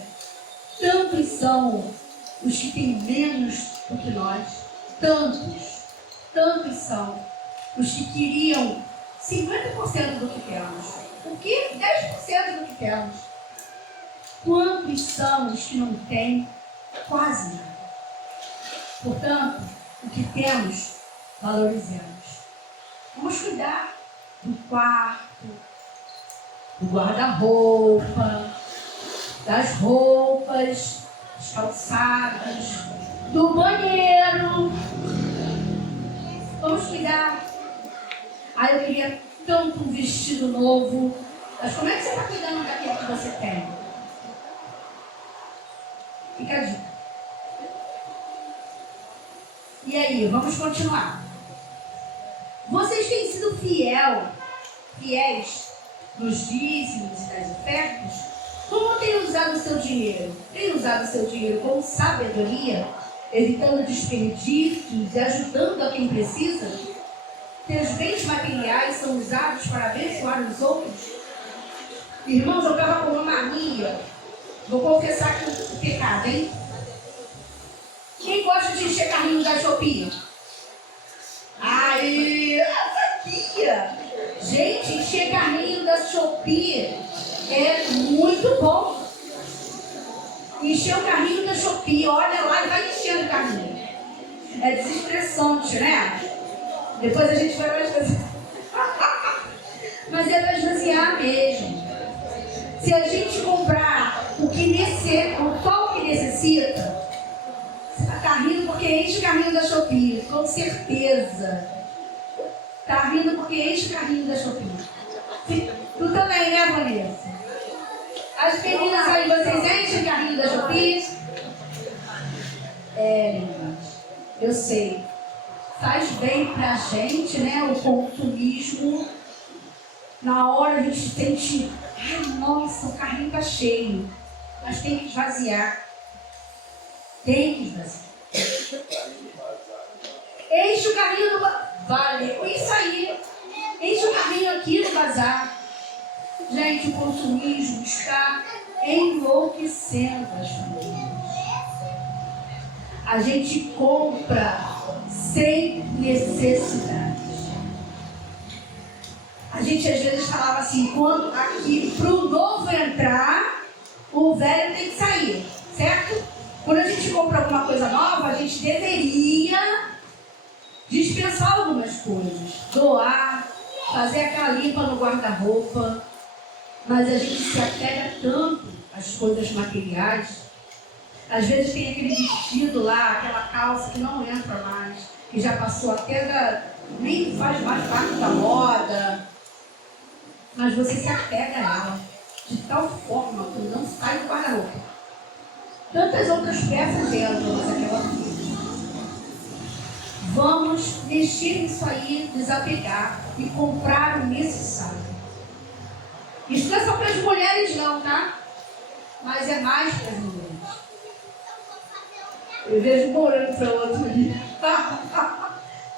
tantos são os que têm menos do que nós. Tantos são os que queriam 50% do que temos. O que? 10% do que temos. Quantos são os que não têm quase nada? Portanto, o que temos, valorizemos. Vamos cuidar do quarto, do guarda-roupa, das roupas, dos calçados, do banheiro. Vamos cuidar. Ah, eu queria tanto um vestido novo. Mas como é que você está cuidando daquilo que você tem? Fica a dica. E aí, vamos continuar. Vocês têm sido fiéis nos dízimos e nas ofertas? Como têm usado o seu dinheiro? Têm usado o seu dinheiro com sabedoria, evitando desperdícios e ajudando a quem precisa? Teus bens materiais são usados para abençoar os outros? Irmãos, eu estava com uma mania. Vou confessar aqui o pecado, hein? Quem gosta de encher carrinho da Shopee? Aí, essa aqui. Gente, encher carrinho da Shopee é muito bom. Encher o carrinho da Shopee, olha lá e vai enchendo o carrinho. É desestressante, né? Depois a gente vai esvaziar. Mas é para esvaziar mesmo. Se a gente comprar só o que necessita, você está rindo porque enche o carrinho da Shopee, com certeza. Está rindo porque enche o carrinho da Shopee. Tu também, né, Vanessa? As meninas aí, vocês enchem o carrinho da Shopee? Meninas, eu sei. Faz bem pra gente, né, o consumismo. Na hora a gente sente, ai, nossa, o carrinho tá cheio. Mas tem que esvaziar. Tem que esvaziar. Enche o carrinho do bazar. Vale, isso aí. Enche o carrinho aqui no bazar. Gente, o consumismo está enlouquecendo as famílias. A gente compra sem necessidade. A gente às vezes falava assim, quando aqui para o novo entrar, o velho tem que sair, certo? Quando a gente compra alguma coisa nova, a gente deveria dispensar algumas coisas, doar, fazer aquela limpa no guarda-roupa, mas a gente se apega tanto às coisas materiais. Às vezes tem aquele vestido lá, aquela calça que não entra mais, que já passou até nem faz mais parte da moda, mas você se apega a ela de tal forma que não sai do guarda-roupa. Tantas outras peças entram naquela coisa. Vamos mexer nisso aí, desapegar e comprar o necessário. Isso não é só para as mulheres não, tá? Mas é mais para as mulheres. Eu vejo morando para o outro ali.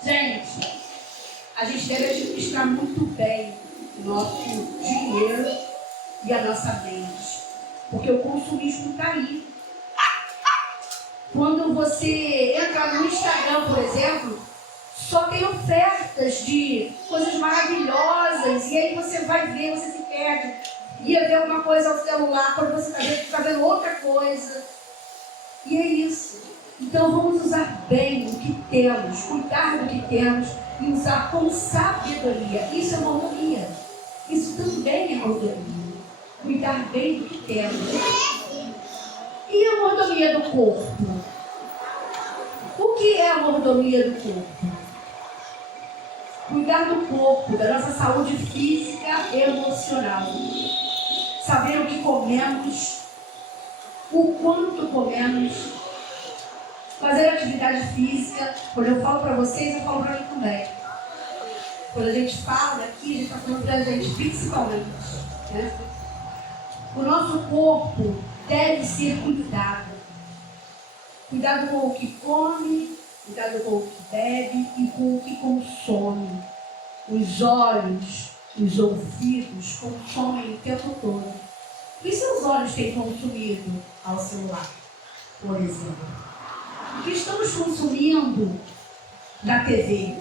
Gente, a gente deve administrar muito bem o nosso dinheiro e a nossa mente. Porque o consumismo está aí. Quando você entra no Instagram, por exemplo, só tem ofertas de coisas maravilhosas. E aí você vai ver, você se perde. Ia ver alguma coisa ao celular, quando você está vendo outra coisa. E é isso. Então vamos usar bem o que temos, cuidar do que temos e usar com sabedoria. Isso é mordomia. Isso também é mordomia. Cuidar bem do que temos. E a mordomia do corpo? O que é a mordomia do corpo? Cuidar do corpo, da nossa saúde física e emocional. Saber o que comemos, o quanto comemos. Fazer atividade física. Quando eu falo para vocês, eu falo para mim também. Quando a gente fala daqui, a gente está falando para a gente, principalmente. Né? O nosso corpo deve ser cuidado. Cuidado com o que come, cuidado com o que bebe e com o que consome. Os olhos, os ouvidos consomem o tempo todo. E seus olhos têm consumido ao celular, por exemplo? O que estamos consumindo na TV,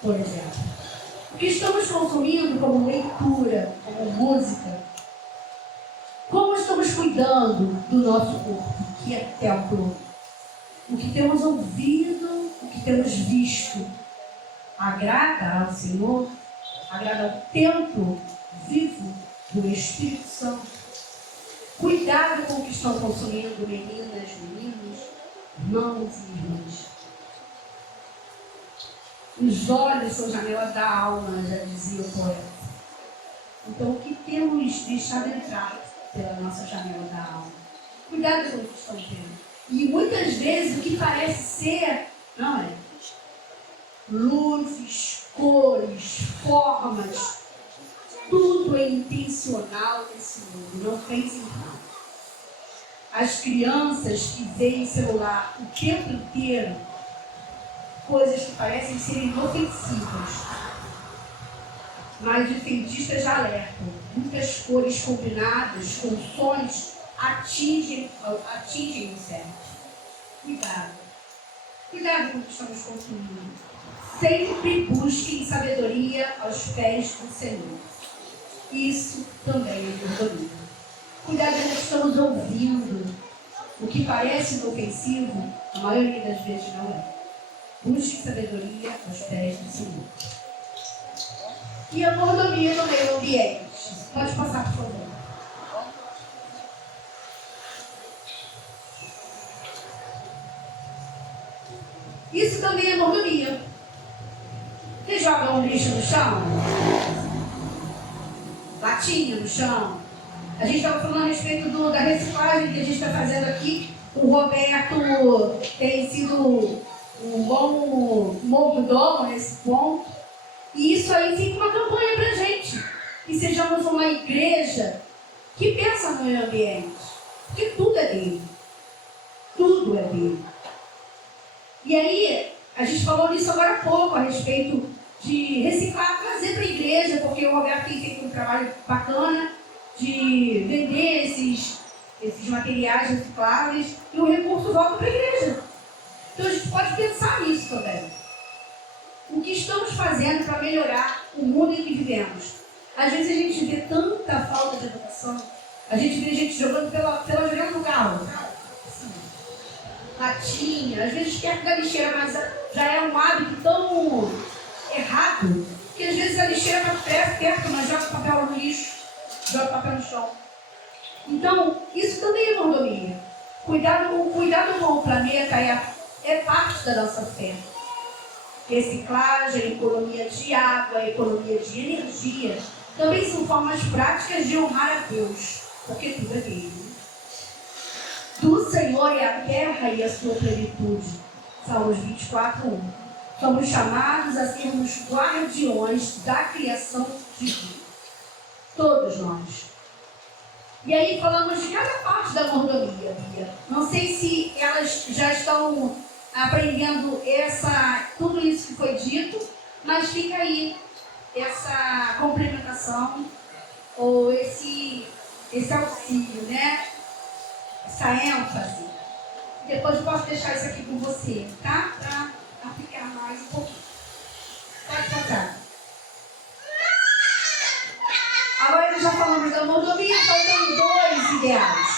por exemplo? O que estamos consumindo como leitura, como música? Como estamos cuidando do nosso corpo, que é templo? O que temos ouvido, o que temos visto, agrada ao Senhor? agrada ao templo vivo do Espírito Santo. Cuidado com o que estão consumindo meninas, meninos, irmãos e irmãs. Os olhos são janela da alma, já dizia o poeta. Então, o que temos deixado entrar pela nossa janela da alma? Cuidado com o que estão vendo. E muitas vezes o que parece ser, não é? Luzes, cores, formas, tudo é intencional nesse mundo, não pense em nada. As crianças que veem celular o tempo inteiro, coisas que parecem ser inofensivas, mas os cientistas já alertam, muitas cores combinadas com sons atingem o cérebro. Cuidado com o que estamos consumindo. Sempre busquem sabedoria aos pés do Senhor. Isso também é mordomia. Cuidado com o que estamos ouvindo. O que parece inofensivo, a maioria das vezes não é. Busque sabedoria aos pés do Senhor. E a mordomia no meio ambiente. Pode passar, por favor. Isso também é mordomia. Você joga um lixo no chão? Latinha no chão? A gente estava falando a respeito da reciclagem que a gente está fazendo aqui. O Roberto tem sido um bom mordomo nesse ponto. E isso aí fica uma campanha para a gente. Que sejamos uma igreja que pensa no meio ambiente. Porque tudo é dele. Tudo é dele. E aí, a gente falou nisso agora há pouco, a respeito de reciclar, trazer para a igreja, porque o Roberto tem feito um trabalho bacana de vender esses materiais recicláveis e o recurso volta para a igreja. Então a gente pode pensar nisso também. O que estamos fazendo para melhorar o mundo em que vivemos? Às vezes a gente vê tanta falta de educação, a gente vê gente jogando pela janela do carro. Latinha, às vezes perto da lixeira, mas já é um hábito tão errado que às vezes a lixeira está perto, mas joga o papel no lixo, joga o papel no chão. Então, isso também é mordomia. Cuidado com o planeta é parte da nossa fé. Reciclagem, economia de água, economia de energia, também são formas práticas de honrar a Deus, porque tudo é dele. Do Senhor é a terra e a sua plenitude. Salmos 24:1. Somos chamados a sermos guardiões da criação divina. Todos nós. E aí falamos de cada parte da mordomia, Bia. Não sei se elas já estão aprendendo tudo isso que foi dito, mas fica aí essa complementação ou esse auxílio, né? Essa ênfase. Depois eu posso deixar isso aqui com você, tá? Para aplicar mais um pouquinho. Pode passar. Agora já falamos da mordomia, faltam 2 ideais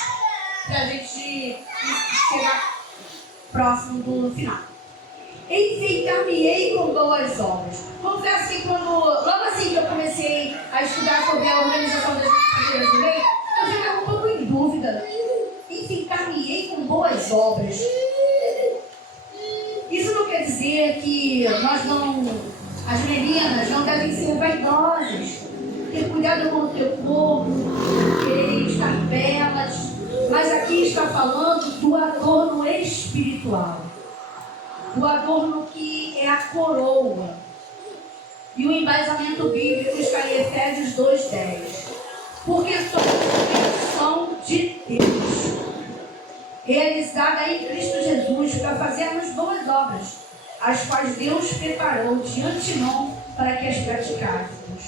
para a gente chegar próximo do final. Enfeitar-me-ei com boas obras. Confesso que logo assim que eu comecei a estudar sobre a organização das igrejas do rei, eu fiquei um pouco em dúvida. Enfeitar-me-ei com boas obras. Isso não quer dizer que as meninas não devem ser vaidosas, ter cuidado com o teu corpo, querer estar belas, mas aqui está falando do adorno espiritual, do adorno que é a coroa. E o embasamento bíblico está em Efésios 2:10. Porque somos criação de Deus, realizada em Cristo Jesus para fazermos boas obras, as quais Deus preparou de antemão para que as praticássemos.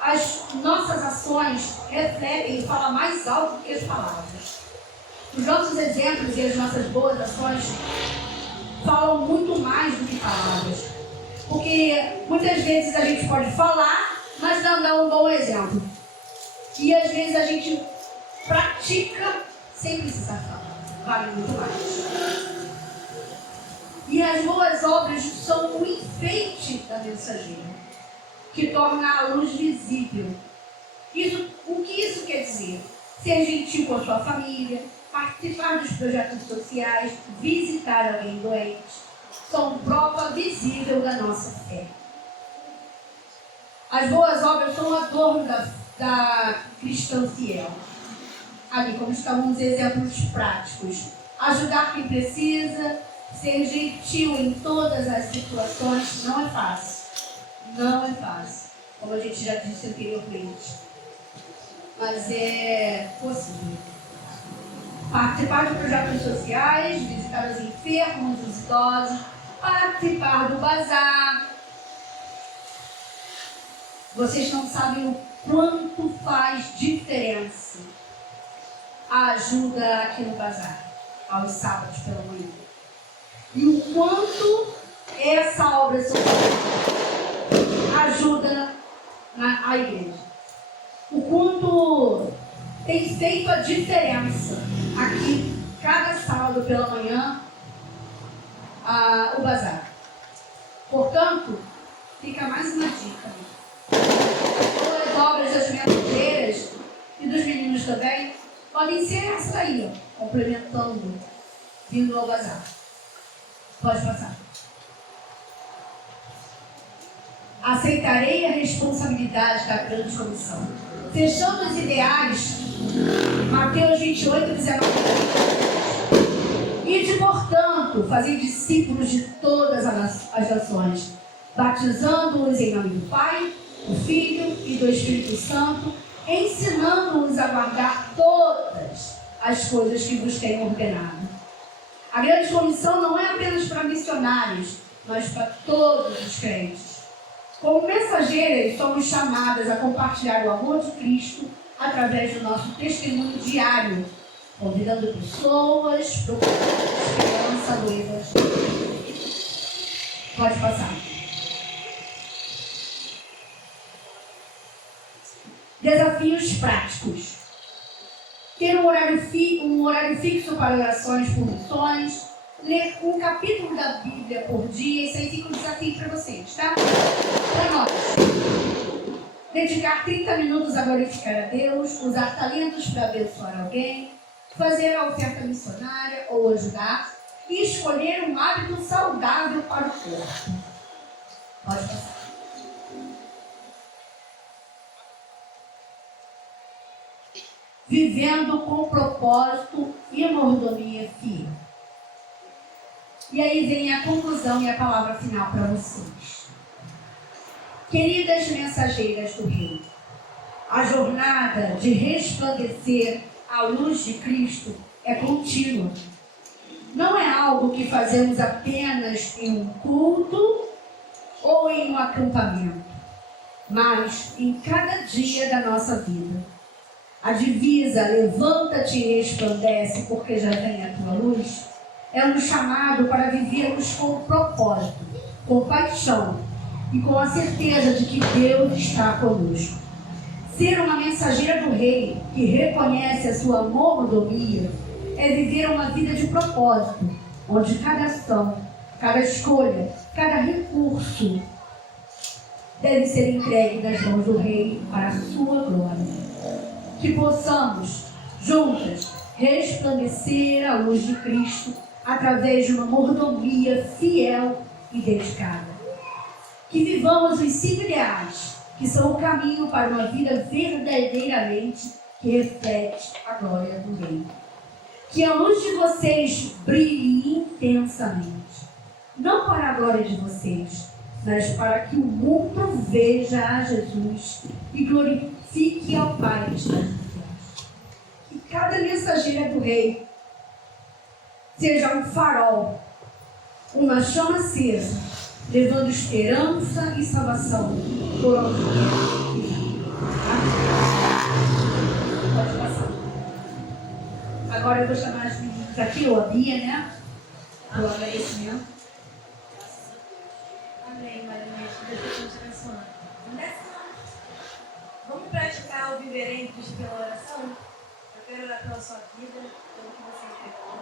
As nossas ações refletem e falam mais alto do que as palavras. Os nossos exemplos e as nossas boas ações falam muito mais do que palavras. Porque muitas vezes a gente pode falar, mas não dá um bom exemplo. E às vezes a gente pratica sem precisar falar. Vale muito mais. E as boas obras são o enfeite da mensageira. que torna a luz visível. O que isso quer dizer? Ser gentil com a sua família, participar dos projetos sociais, visitar alguém doente, são prova visível da nossa fé. As boas obras são o adorno da cristã fiel. Ali, como estão os exemplos práticos. Ajudar quem precisa, ser gentil em todas as situações, não é fácil. Não é fácil, como a gente já disse anteriormente. Mas é possível. Participar de projetos sociais, visitar os enfermos, os idosos, participar do bazar. Vocês não sabem o quanto faz diferença a ajuda aqui no bazar, aos sábados pela manhã. E o quanto essa obra social ajuda a igreja. O quanto tem feito a diferença aqui, cada sábado pela manhã, o bazar. Portanto, fica mais uma dica. As obras das mensageiras e dos meninos também podem ser essa aí, ó, complementando, vindo ao bazar. Pode passar. Aceitarei a responsabilidade da grande comissão. Fechando os ideais, Mateus 28, 19. E portanto, fazer discípulos de todas as nações, batizando-os em nome do Pai, do Filho e do Espírito Santo, ensinando-os a guardar todas as coisas que vos tenho ordenado. A grande comissão não é apenas para missionários, mas para todos os crentes. Como mensageiras, somos chamadas a compartilhar o amor de Cristo através do nosso testemunho diário, convidando pessoas, procurando esperança, noivas. Pode passar. Desafios práticos. Ter um horário fixo para orações por missões, ler um capítulo da Bíblia por dia, isso aí fica um desafio para vocês, tá? Para nós. Dedicar 30 minutos a glorificar a Deus, usar talentos para abençoar alguém, fazer a oferta missionária ou ajudar e escolher um hábito saudável para o corpo. Pode passar. Vivendo com propósito e mordomia fiel. E aí vem a conclusão e a palavra final para vocês. Queridas mensageiras do Rei, a jornada de resplandecer a luz de Cristo é contínua. Não é algo que fazemos apenas em um culto ou em um acampamento, mas em cada dia da nossa vida. A divisa levanta-te e resplandece porque já vem a tua luz é um chamado para vivermos com propósito, com paixão e com a certeza de que Deus está conosco. Ser uma mensageira do Rei que reconhece a sua mordomia é viver uma vida de propósito, onde cada ação, cada escolha, cada recurso deve ser entregue nas mãos do Rei para a sua glória. Que possamos, juntas, resplandecer a luz de Cristo através de uma mordomia fiel e dedicada. Que vivamos os 5 ideais, que são o caminho para uma vida verdadeiramente que reflete a glória do Rei. Que a luz de vocês brilhe intensamente, não para a glória de vocês, mas para que o mundo veja a Jesus e glorifique ao Pai que está nos céus. Que cada mensageira do Rei seja um farol, uma chama acesa, levando esperança e salvação por onde quer. Pode passar. Agora eu vou chamar as meninas aqui, ou a Bia, né? Do agradecimento. Amém, Maria. Deus te abençoe. Vamos praticar o viver em Cristo pela oração? Eu quero orar pela sua vida, pelo que você entregou.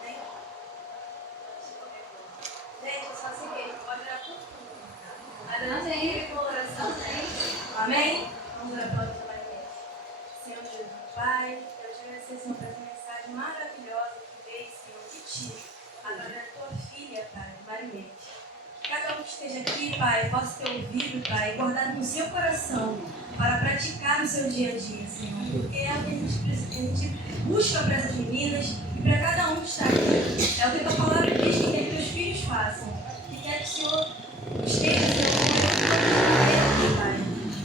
Amém? Gente, é só seguir. Pode orar por tudo. Adelante aí, com oração, amém? Vamos orar pela tua paciência. Senhor Jesus, Pai, eu te agradeço, Senhor, por essa mensagem maravilhosa que veio, Senhor, de Ti, através da tua filha, Pai, Marinete. Cada um que esteja aqui, Pai, possa ter ouvido, Pai, guardado no seu coração para praticar no seu dia a dia, Senhor. Porque é o que a gente busca para essas meninas e para cada um que está aqui. É o que a tua palavra diz que quer que teus filhos façam. E quer que o Senhor esteja, Senhor, Pai.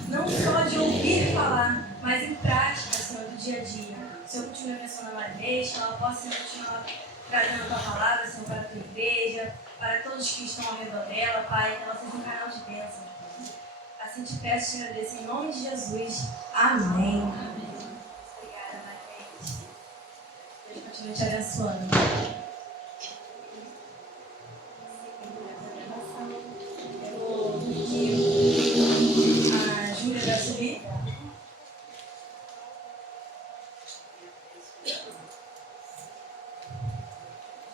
Não só de ouvir falar, mas em prática, Senhor, do dia a dia. O Senhor continue abençoando a Marinês, que ela possa, Senhor, continuar trazendo a tua palavra, Senhor, para a tua igreja, para todos que estão ao redor dela, Pai, que ela seja um canal de bênção. Assim te peço e te agradeço em nome de Jesus. Amém. Obrigada, Marinês. Deus continue te abençoando. Eu vou pedir a Júlia para subir.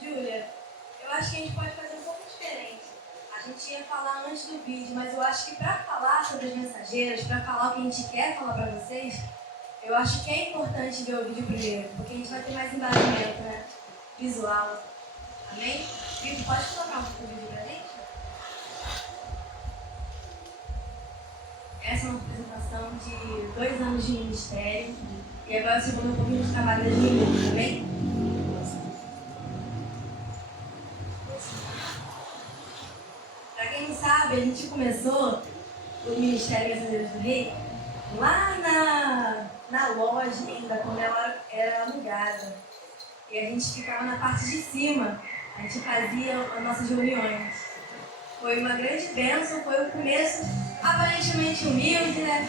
Júlia, eu acho que a gente pode fazer um pouco diferente. A gente ia falar antes do vídeo, mas eu acho que para falar sobre as mensageiras, para falar o que a gente quer falar para vocês, eu acho que é importante ver o vídeo primeiro, porque a gente vai ter mais embasamento, né? Visual. Amém? Vitor, pode colocar um pouco do vídeo pra gente? Essa é uma apresentação de 2 anos de ministério. E agora você falou um pouquinho de trabalho das meninas, amém? Pra quem não sabe, a gente começou o Ministério Mensageiros do Rei lá na loja ainda, quando ela era alugada. E a gente ficava na parte de cima, a gente fazia as nossas reuniões. Foi uma grande bênção, foi o começo aparentemente humilde, né?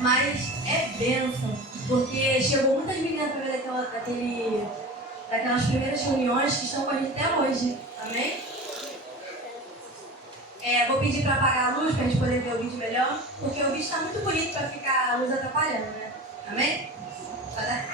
Mas é bênção, porque chegou muitas meninas através daquelas primeiras reuniões que estão com a gente até hoje, amém? Vou pedir para apagar a luz para a gente poder ver o vídeo melhor, porque o vídeo está muito bonito para ficar a luz atrapalhando, né? Amém? Tá dar?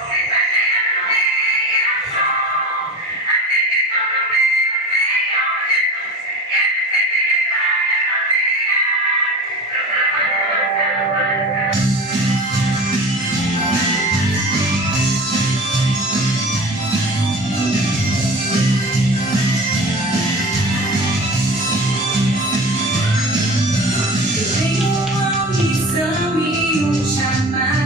Chamado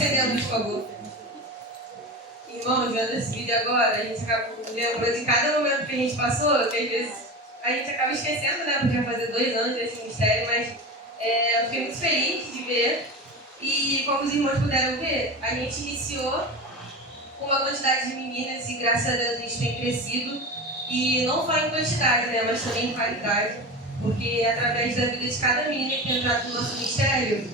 acender a luz, por favor. Irmãos, vendo esse vídeo agora, a gente acaba lembrando de cada momento que a gente passou, que às vezes a gente acaba esquecendo, né? Porque vai fazer 2 anos desse ministério, mas eu fiquei muito feliz de ver. E como os irmãos puderam ver, a gente iniciou com uma quantidade de meninas e graças a Deus a gente tem crescido. E não só em quantidade, né? Mas também em qualidade. Porque através da vida de cada menina que tem entrado no nosso ministério,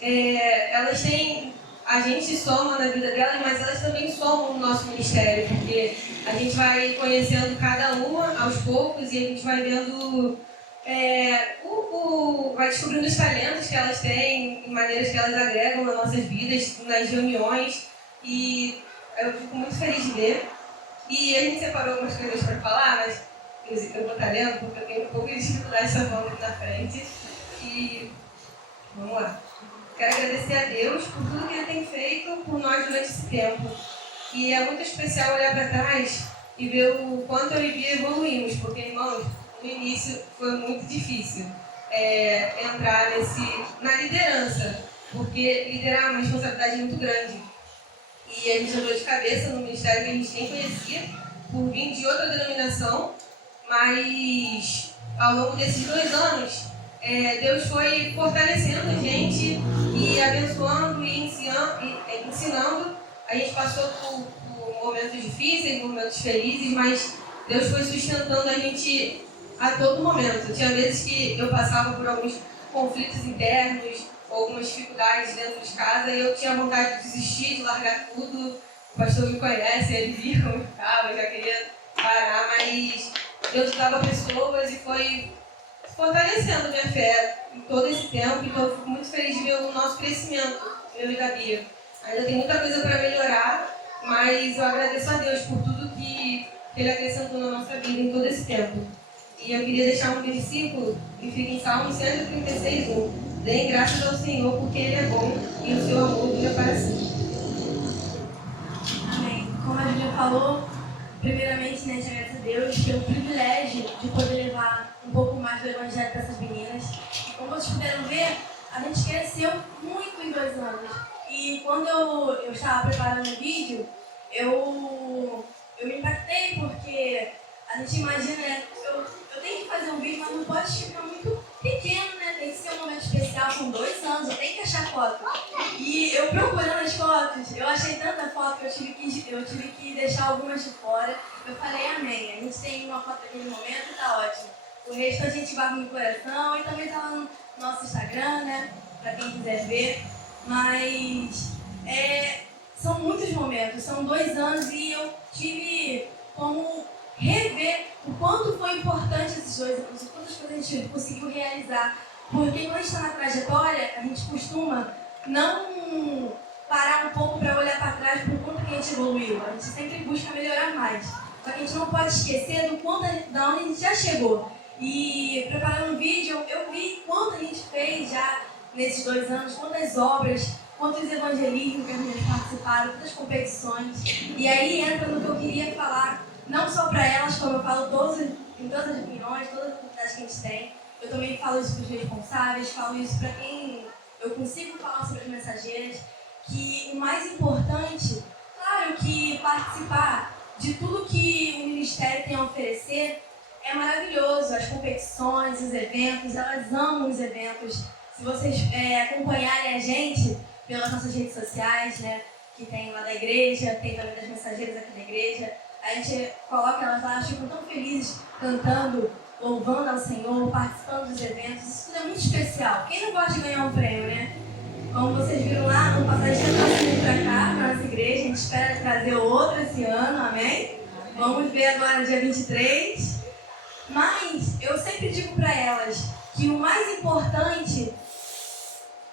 elas têm... A gente soma na vida delas, mas elas também somam no nosso ministério, porque a gente vai conhecendo cada uma aos poucos e a gente vai vendo, vai descobrindo os talentos que elas têm, e maneiras que elas agregam nas nossas vidas, nas reuniões, e eu fico muito feliz de ver. E a gente separou algumas coisas para falar, mas eu vou estar lendo porque eu tenho um pouco de dificuldade de falando aqui na frente. E vamos lá. Quero agradecer a Deus por tudo que Ele tem feito por nós durante esse tempo. E é muito especial olhar para trás e ver o quanto eu e Bia evoluímos, porque, irmãos, no início foi muito difícil entrar na liderança, porque liderar é uma responsabilidade muito grande. E a gente entrou de cabeça no ministério que a gente nem conhecia, por vir de outra denominação, mas ao longo desses 2 anos, Deus foi fortalecendo a gente e abençoando e ensinando. A gente passou por momentos difíceis, momentos felizes, mas Deus foi sustentando a gente a todo momento. Tinha vezes que eu passava por alguns conflitos internos, algumas dificuldades dentro de casa e eu tinha vontade de desistir, de largar tudo. O pastor me conhece, ele via como eu ficava, eu já queria parar, mas Deus dava pessoas e foi fortalecendo minha fé em todo esse tempo, então eu fico muito feliz de ver o nosso crescimento, eu e da Bia. Ainda tem muita coisa para melhorar, mas eu agradeço a Deus por tudo que Ele acrescentou na nossa vida em todo esse tempo. E eu queria deixar um versículo que fica em Salmo 136:1. Deem graças ao Senhor, porque Ele é bom e o seu amor dura para sempre. Amém. Como a Bíblia falou, primeiramente, né, te agradeço a Deus pelo privilégio de poder levar um pouco mais do Evangelho para essas meninas. E como vocês puderam ver, a gente cresceu muito em 2 anos. E quando eu estava preparando o vídeo, eu me impactei porque a gente imagina, né, eu tenho que fazer um vídeo, mas não pode ficar muito pequeno, né? Tem que ser um momento especial, com 2 anos, eu tenho que achar foto. E eu procurando as fotos, eu achei tanta foto que eu tive que deixar algumas de fora. Eu falei, amém, a gente tem uma foto daquele momento, tá ótimo. O resto a gente guarda no coração e também tá lá no nosso Instagram, né? Pra quem quiser ver. Mas são muitos momentos, são 2 anos e eu tive como rever o quanto foi importante esses 2 anos, o quantas coisas a gente conseguiu realizar. Porque quando a gente está na trajetória, a gente costuma não parar um pouco para olhar para trás por quanto que a gente evoluiu. A gente sempre busca melhorar mais. Só que a gente não pode esquecer do quanto da onde a gente já chegou. E preparando um vídeo, eu vi quanto a gente fez já nesses 2 anos, quantas obras, quantos evangelismos que a gente participaram, quantas competições. E aí entra no que eu queria falar, não só para elas, como eu falo em todas as reuniões, todas as oportunidades que a gente tem. Eu também falo isso para os responsáveis, falo isso para quem eu consigo falar sobre as mensageiras, que o mais importante, claro que participar de tudo que o Ministério tem a oferecer é maravilhoso. As competições, os eventos, elas amam os eventos. Se vocês acompanharem a gente pelas nossas redes sociais, né, que tem lá da igreja, tem também das mensageiras aqui da igreja, a gente coloca elas lá, ficam tão felizes cantando, louvando ao Senhor, participando dos eventos. Isso tudo é muito especial. Quem não gosta de ganhar um prêmio, né? Como vocês viram lá, no passado a gente está trazendo para cá, para nossa igreja, a gente espera trazer outro esse ano, amém? Vamos ver agora dia 23. Mas eu sempre digo para elas que o mais importante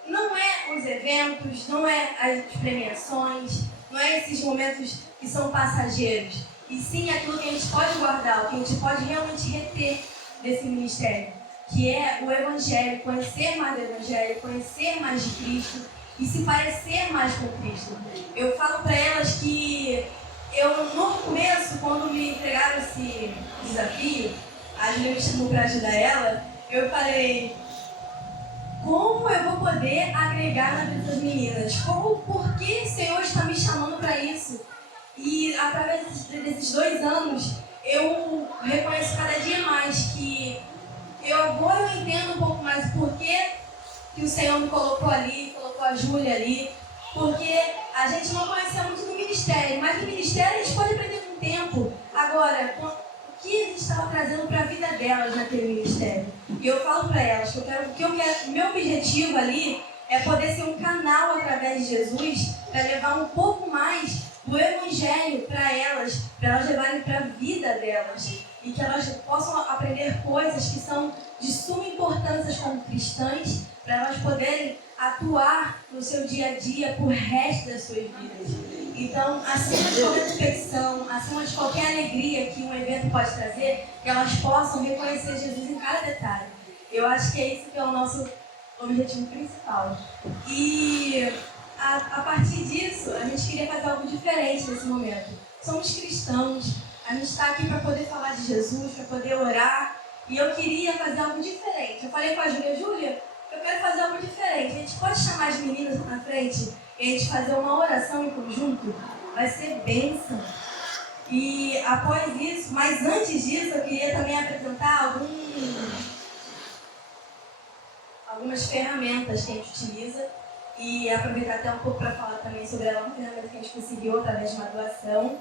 não é os eventos, não é as premiações, não é esses momentos que são passageiros, e sim aquilo que a gente pode guardar, o que a gente pode realmente reter desse ministério, que é o Evangelho, conhecer mais do Evangelho, conhecer mais de Cristo e se parecer mais com Cristo. Eu falo para elas que no começo, quando me entregaram esse desafio, a Julia me chamou para ajudar ela, eu falei, como eu vou poder agregar na vida das meninas? Por que o Senhor está me chamando para isso? E através desses 2 anos, eu reconheço cada dia mais que eu entendo um pouco mais o porquê que o Senhor me colocou ali, colocou a Júlia ali, porque a gente não conhecia muito do ministério, mas no ministério a gente pode aprender com o tempo. Agora, o que a gente estava trazendo para a vida delas naquele ministério? E eu falo para elas que o meu objetivo ali é poder ser um canal através de Jesus para levar um pouco mais do Evangelho para elas levarem para a vida delas. E que elas possam aprender coisas que são de suma importância como cristãs, para elas poderem atuar no seu dia a dia por resto das suas vidas. Então, acima de qualquer competição, acima de qualquer alegria que um evento pode trazer, que elas possam reconhecer Jesus em cada detalhe. Eu acho que é isso que é o nosso objetivo principal. E a partir disso, a gente queria fazer algo diferente nesse momento. Somos cristãos, a gente está aqui para poder falar de Jesus, para poder orar, e eu queria fazer algo diferente. Eu falei com a Júlia, eu quero fazer algo diferente. A gente pode chamar as meninas na frente e a gente fazer uma oração em conjunto? Vai ser bênção. E após isso, mas antes disso, eu queria também apresentar algumas ferramentas que a gente utiliza e aproveitar até um pouco para falar também sobre ela, uma ferramenta que a gente conseguiu através de uma doação,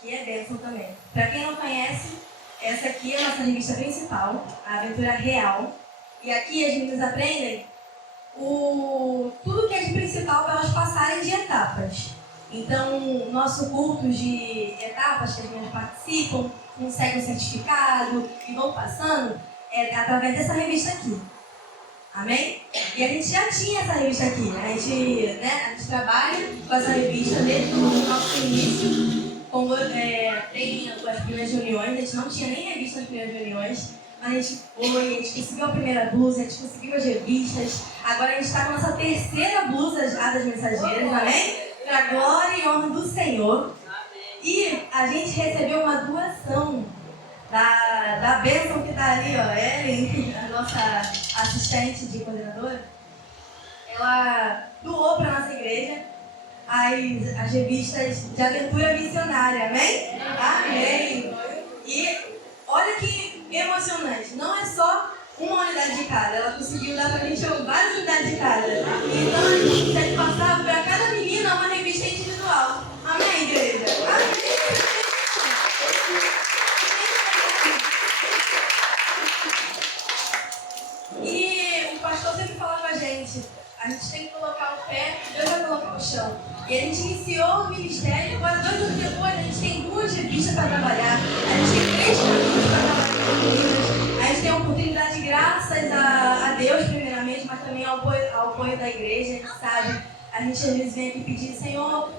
que é bênção também. Para quem não conhece, essa aqui é a nossa revista principal, a Aventura Real. E aqui as meninas aprendem tudo que é de principal para elas passarem de etapas. Então, nosso culto de etapas que as meninas participam, conseguem um certificado e vão passando, é através dessa revista aqui. Amém? E a gente já tinha essa revista aqui. A gente trabalha com essa revista desde o nosso início. Tem as primeiras reuniões, a gente não tinha nem revista nas primeiras reuniões. Mas a gente conseguiu a primeira blusa, a gente conseguiu as revistas. Agora a gente está com a nossa terceira blusa já das mensageiras, amém? Para a glória e honra do Senhor. E a gente recebeu uma doação da bênção que está ali, ó, Ellen, a nossa assistente de coordenadora. Ela doou para a nossa igreja as revistas de aventura missionária, amém? Amém! E olha que emocionante, não é só uma unidade de cada, ela conseguiu dar pra gente várias unidades de cada. Então a gente consegue passar para cada menina uma revista individual. Amém, igreja? Amém! E o pastor sempre fala com a gente tem que colocar o pé, Deus vai colocar o chão. E a gente iniciou o ministério, agora 2 anos depois a gente tem 2 revistas para trabalhar, a gente tem 3 caminhos para trabalhar com as meninas, a gente tem a oportunidade, graças a Deus primeiramente, mas também ao apoio da igreja, a gente sabe, a gente às vezes vem aqui pedir, Senhor,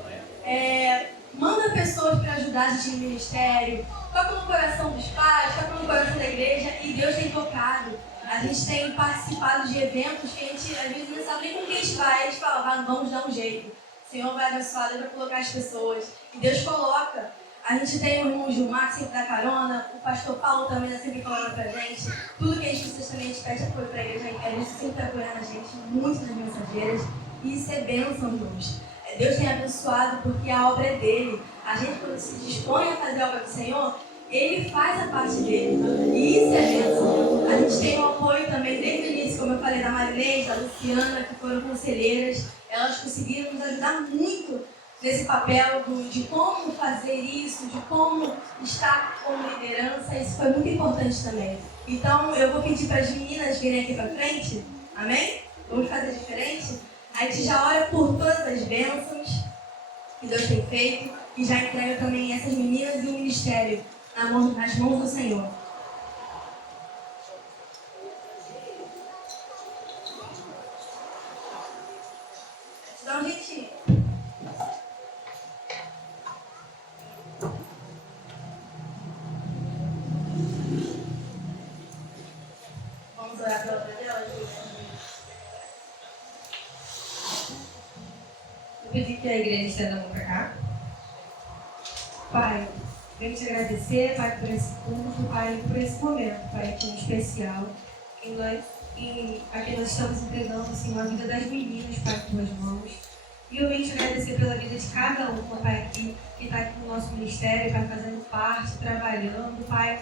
manda pessoas para ajudar a gente no ministério, toca no coração dos pais, toca no coração da igreja, e Deus tem tocado. A gente tem participado de eventos que a gente às vezes não sabe nem com quem a gente vai, a gente fala, vamos dar um jeito. O Senhor vai abençoar, Deus vai colocar as pessoas. E Deus coloca. A gente tem o irmão Gilmar que sempre dá carona, o pastor Paulo também está sempre falando pra gente. Tudo que a gente precisa também, a gente pede apoio pra igreja, a gente sempre apoiando a gente, muito nas mensageiras. E isso é bênção, irmãos. Deus tem abençoado porque a obra é dele. A gente, quando se dispõe a fazer a obra do Senhor, Ele faz a parte dele. E isso é bênção. A gente tem o apoio também, desde o início, como eu falei, da Marinês, da Luciana, que foram conselheiras. Elas conseguiram nos ajudar muito nesse papel de como fazer isso, de como estar como liderança. Isso foi muito importante também. Então, eu vou pedir para as meninas virem aqui para frente. Amém? Vamos fazer diferente? A gente já ora por todas as bênçãos que Deus tem feito e já entrega também essas meninas e o ministério nas mãos do Senhor. Dá um jeitinho. Vamos orar pela vida dela, Eu pedi que a igreja estenda a mão para cá. Pai, venho te agradecer, Pai, por esse culto, Pai, por esse momento, Pai, tão especial, em nós aqui nós estamos entregando, Senhor, a vida das meninas, Pai, em tuas mãos. E eu venho te agradecer pela vida de cada uma, Pai, aqui, que está aqui no nosso ministério, Pai, fazendo parte, trabalhando, Pai.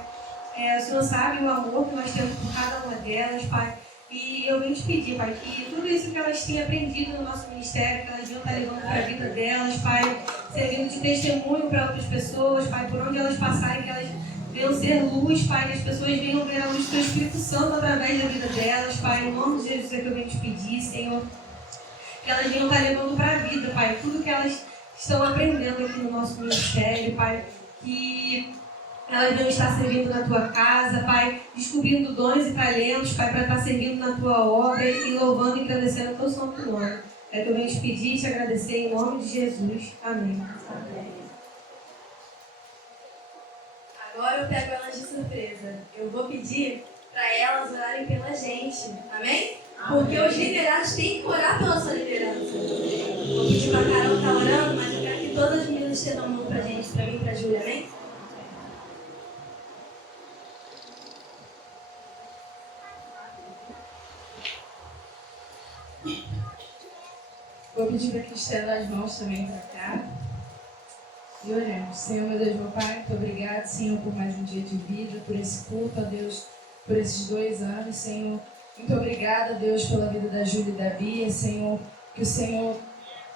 O Senhor sabe o amor que nós temos por cada uma delas, Pai. E eu venho te pedir, Pai, que tudo isso que elas têm aprendido no nosso ministério, que elas venham estar levando para a vida delas, Pai, servindo de testemunho para outras pessoas, Pai, por onde elas passarem, que elas venham ser luz, Pai, que as pessoas venham ver a luz do Teu Espírito Santo através da vida delas, Pai. Em nome de Jesus é que eu venho te pedir, Senhor, que elas venham estar levando para a vida, Pai, tudo que elas estão aprendendo aqui no nosso ministério, Pai, que elas venham estar servindo na Tua casa, Pai, descobrindo dons e talentos, Pai, para estar servindo na Tua obra e louvando e agradecendo o Teu santo nome. É que eu venho te pedir e te agradecer em nome de Jesus. Amém. Agora eu pego elas de surpresa. Eu vou pedir para elas orarem pela gente. Amém? Porque os liderados têm que orar pela sua liderança. Vou pedir para a Carol estar orando, mas eu quero que todas as meninas estejam a mão para a gente, para mim e para a Júlia. Amém? Vou pedir para que estenda as mãos também para cá. E oremos. Senhor, meu Deus, meu Pai, muito obrigado, Senhor, por mais um dia de vida, por esse culto, ó Deus, por esses 2 anos, Senhor. Muito obrigada, Deus, pela vida da Júlia e da Bia, Senhor, que o Senhor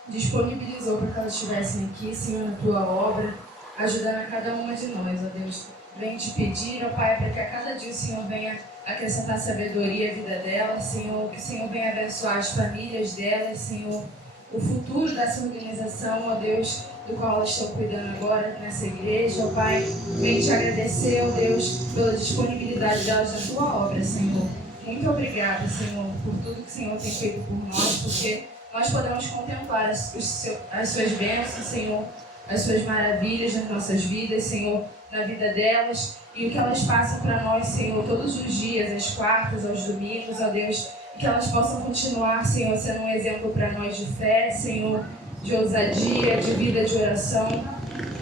disponibilizou para que elas estivessem aqui, Senhor, na Tua obra, ajudando a cada uma de nós, ó Deus. Venho te pedir, ó Pai, para que a cada dia o Senhor venha acrescentar sabedoria à vida delas, Senhor, que o Senhor venha abençoar as famílias delas, Senhor, o futuro dessa organização, ó Deus, do qual elas estão cuidando agora nessa igreja, ó Pai. Venho te agradecer, ó Deus, pela disponibilidade delas na Tua obra, Senhor. Muito obrigada, Senhor, por tudo que o Senhor tem feito por nós, porque nós podemos contemplar as Suas bênçãos, Senhor, as Suas maravilhas nas nossas vidas, Senhor, na vida delas, e o que elas passam para nós, Senhor, todos os dias, às quartas, aos domingos, ó Deus, que elas possam continuar, Senhor, sendo um exemplo para nós de fé, Senhor, de ousadia, de vida de oração,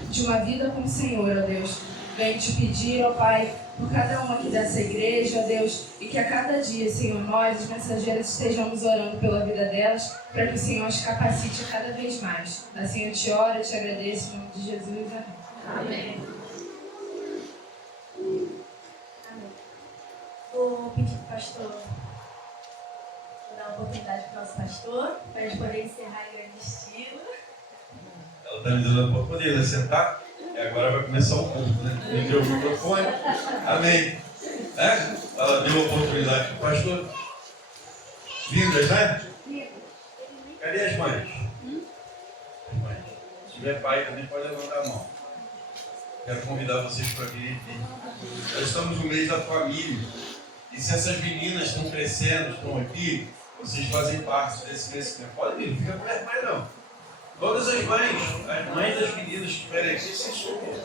de uma vida com o Senhor, ó Deus. Venho te pedir, ó Pai, por cada uma aqui dessa igreja, ó Deus, e que a cada dia, Senhor, nós, os mensageiros, estejamos orando pela vida delas, para que o Senhor as capacite cada vez mais. Assim eu te oro, eu te agradeço, em nome de Jesus. Amém. Amém. Vou pedir para o pastor dar uma oportunidade para o nosso pastor, para a gente poder encerrar em grande estilo. Ela está me dando para poder sentar, e agora vai começar o culto, né? Me deu o microfone, amém. Ela deu a oportunidade para o pastor. Lindas, né? Cadê as mães? As mães. Se tiver pai também pode levantar a mão. Quero convidar vocês para vir aqui. Nós estamos no mês da família. E se essas meninas estão crescendo, estão aqui, vocês fazem parte desse crescimento. Pode vir, não fica com vergonha não. Todas as mães das meninas que estiverem aqui, se sumam.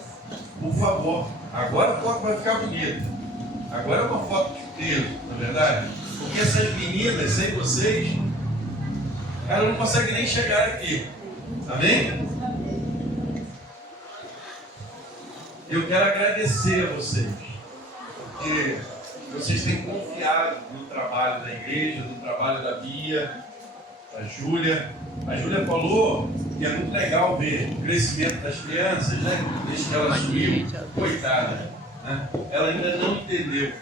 Por favor. Agora a foto vai ficar bonita. Agora é uma foto de peso, não é verdade? Porque essas meninas, sem vocês, elas não conseguem nem chegar aqui. Amém? Eu quero agradecer a vocês, porque vocês têm confiado no trabalho da igreja, no trabalho da Bia, da Júlia. A Júlia falou que é muito legal ver o crescimento das crianças, né? Desde que ela sumiu, coitada, né? Ela ainda não entendeu.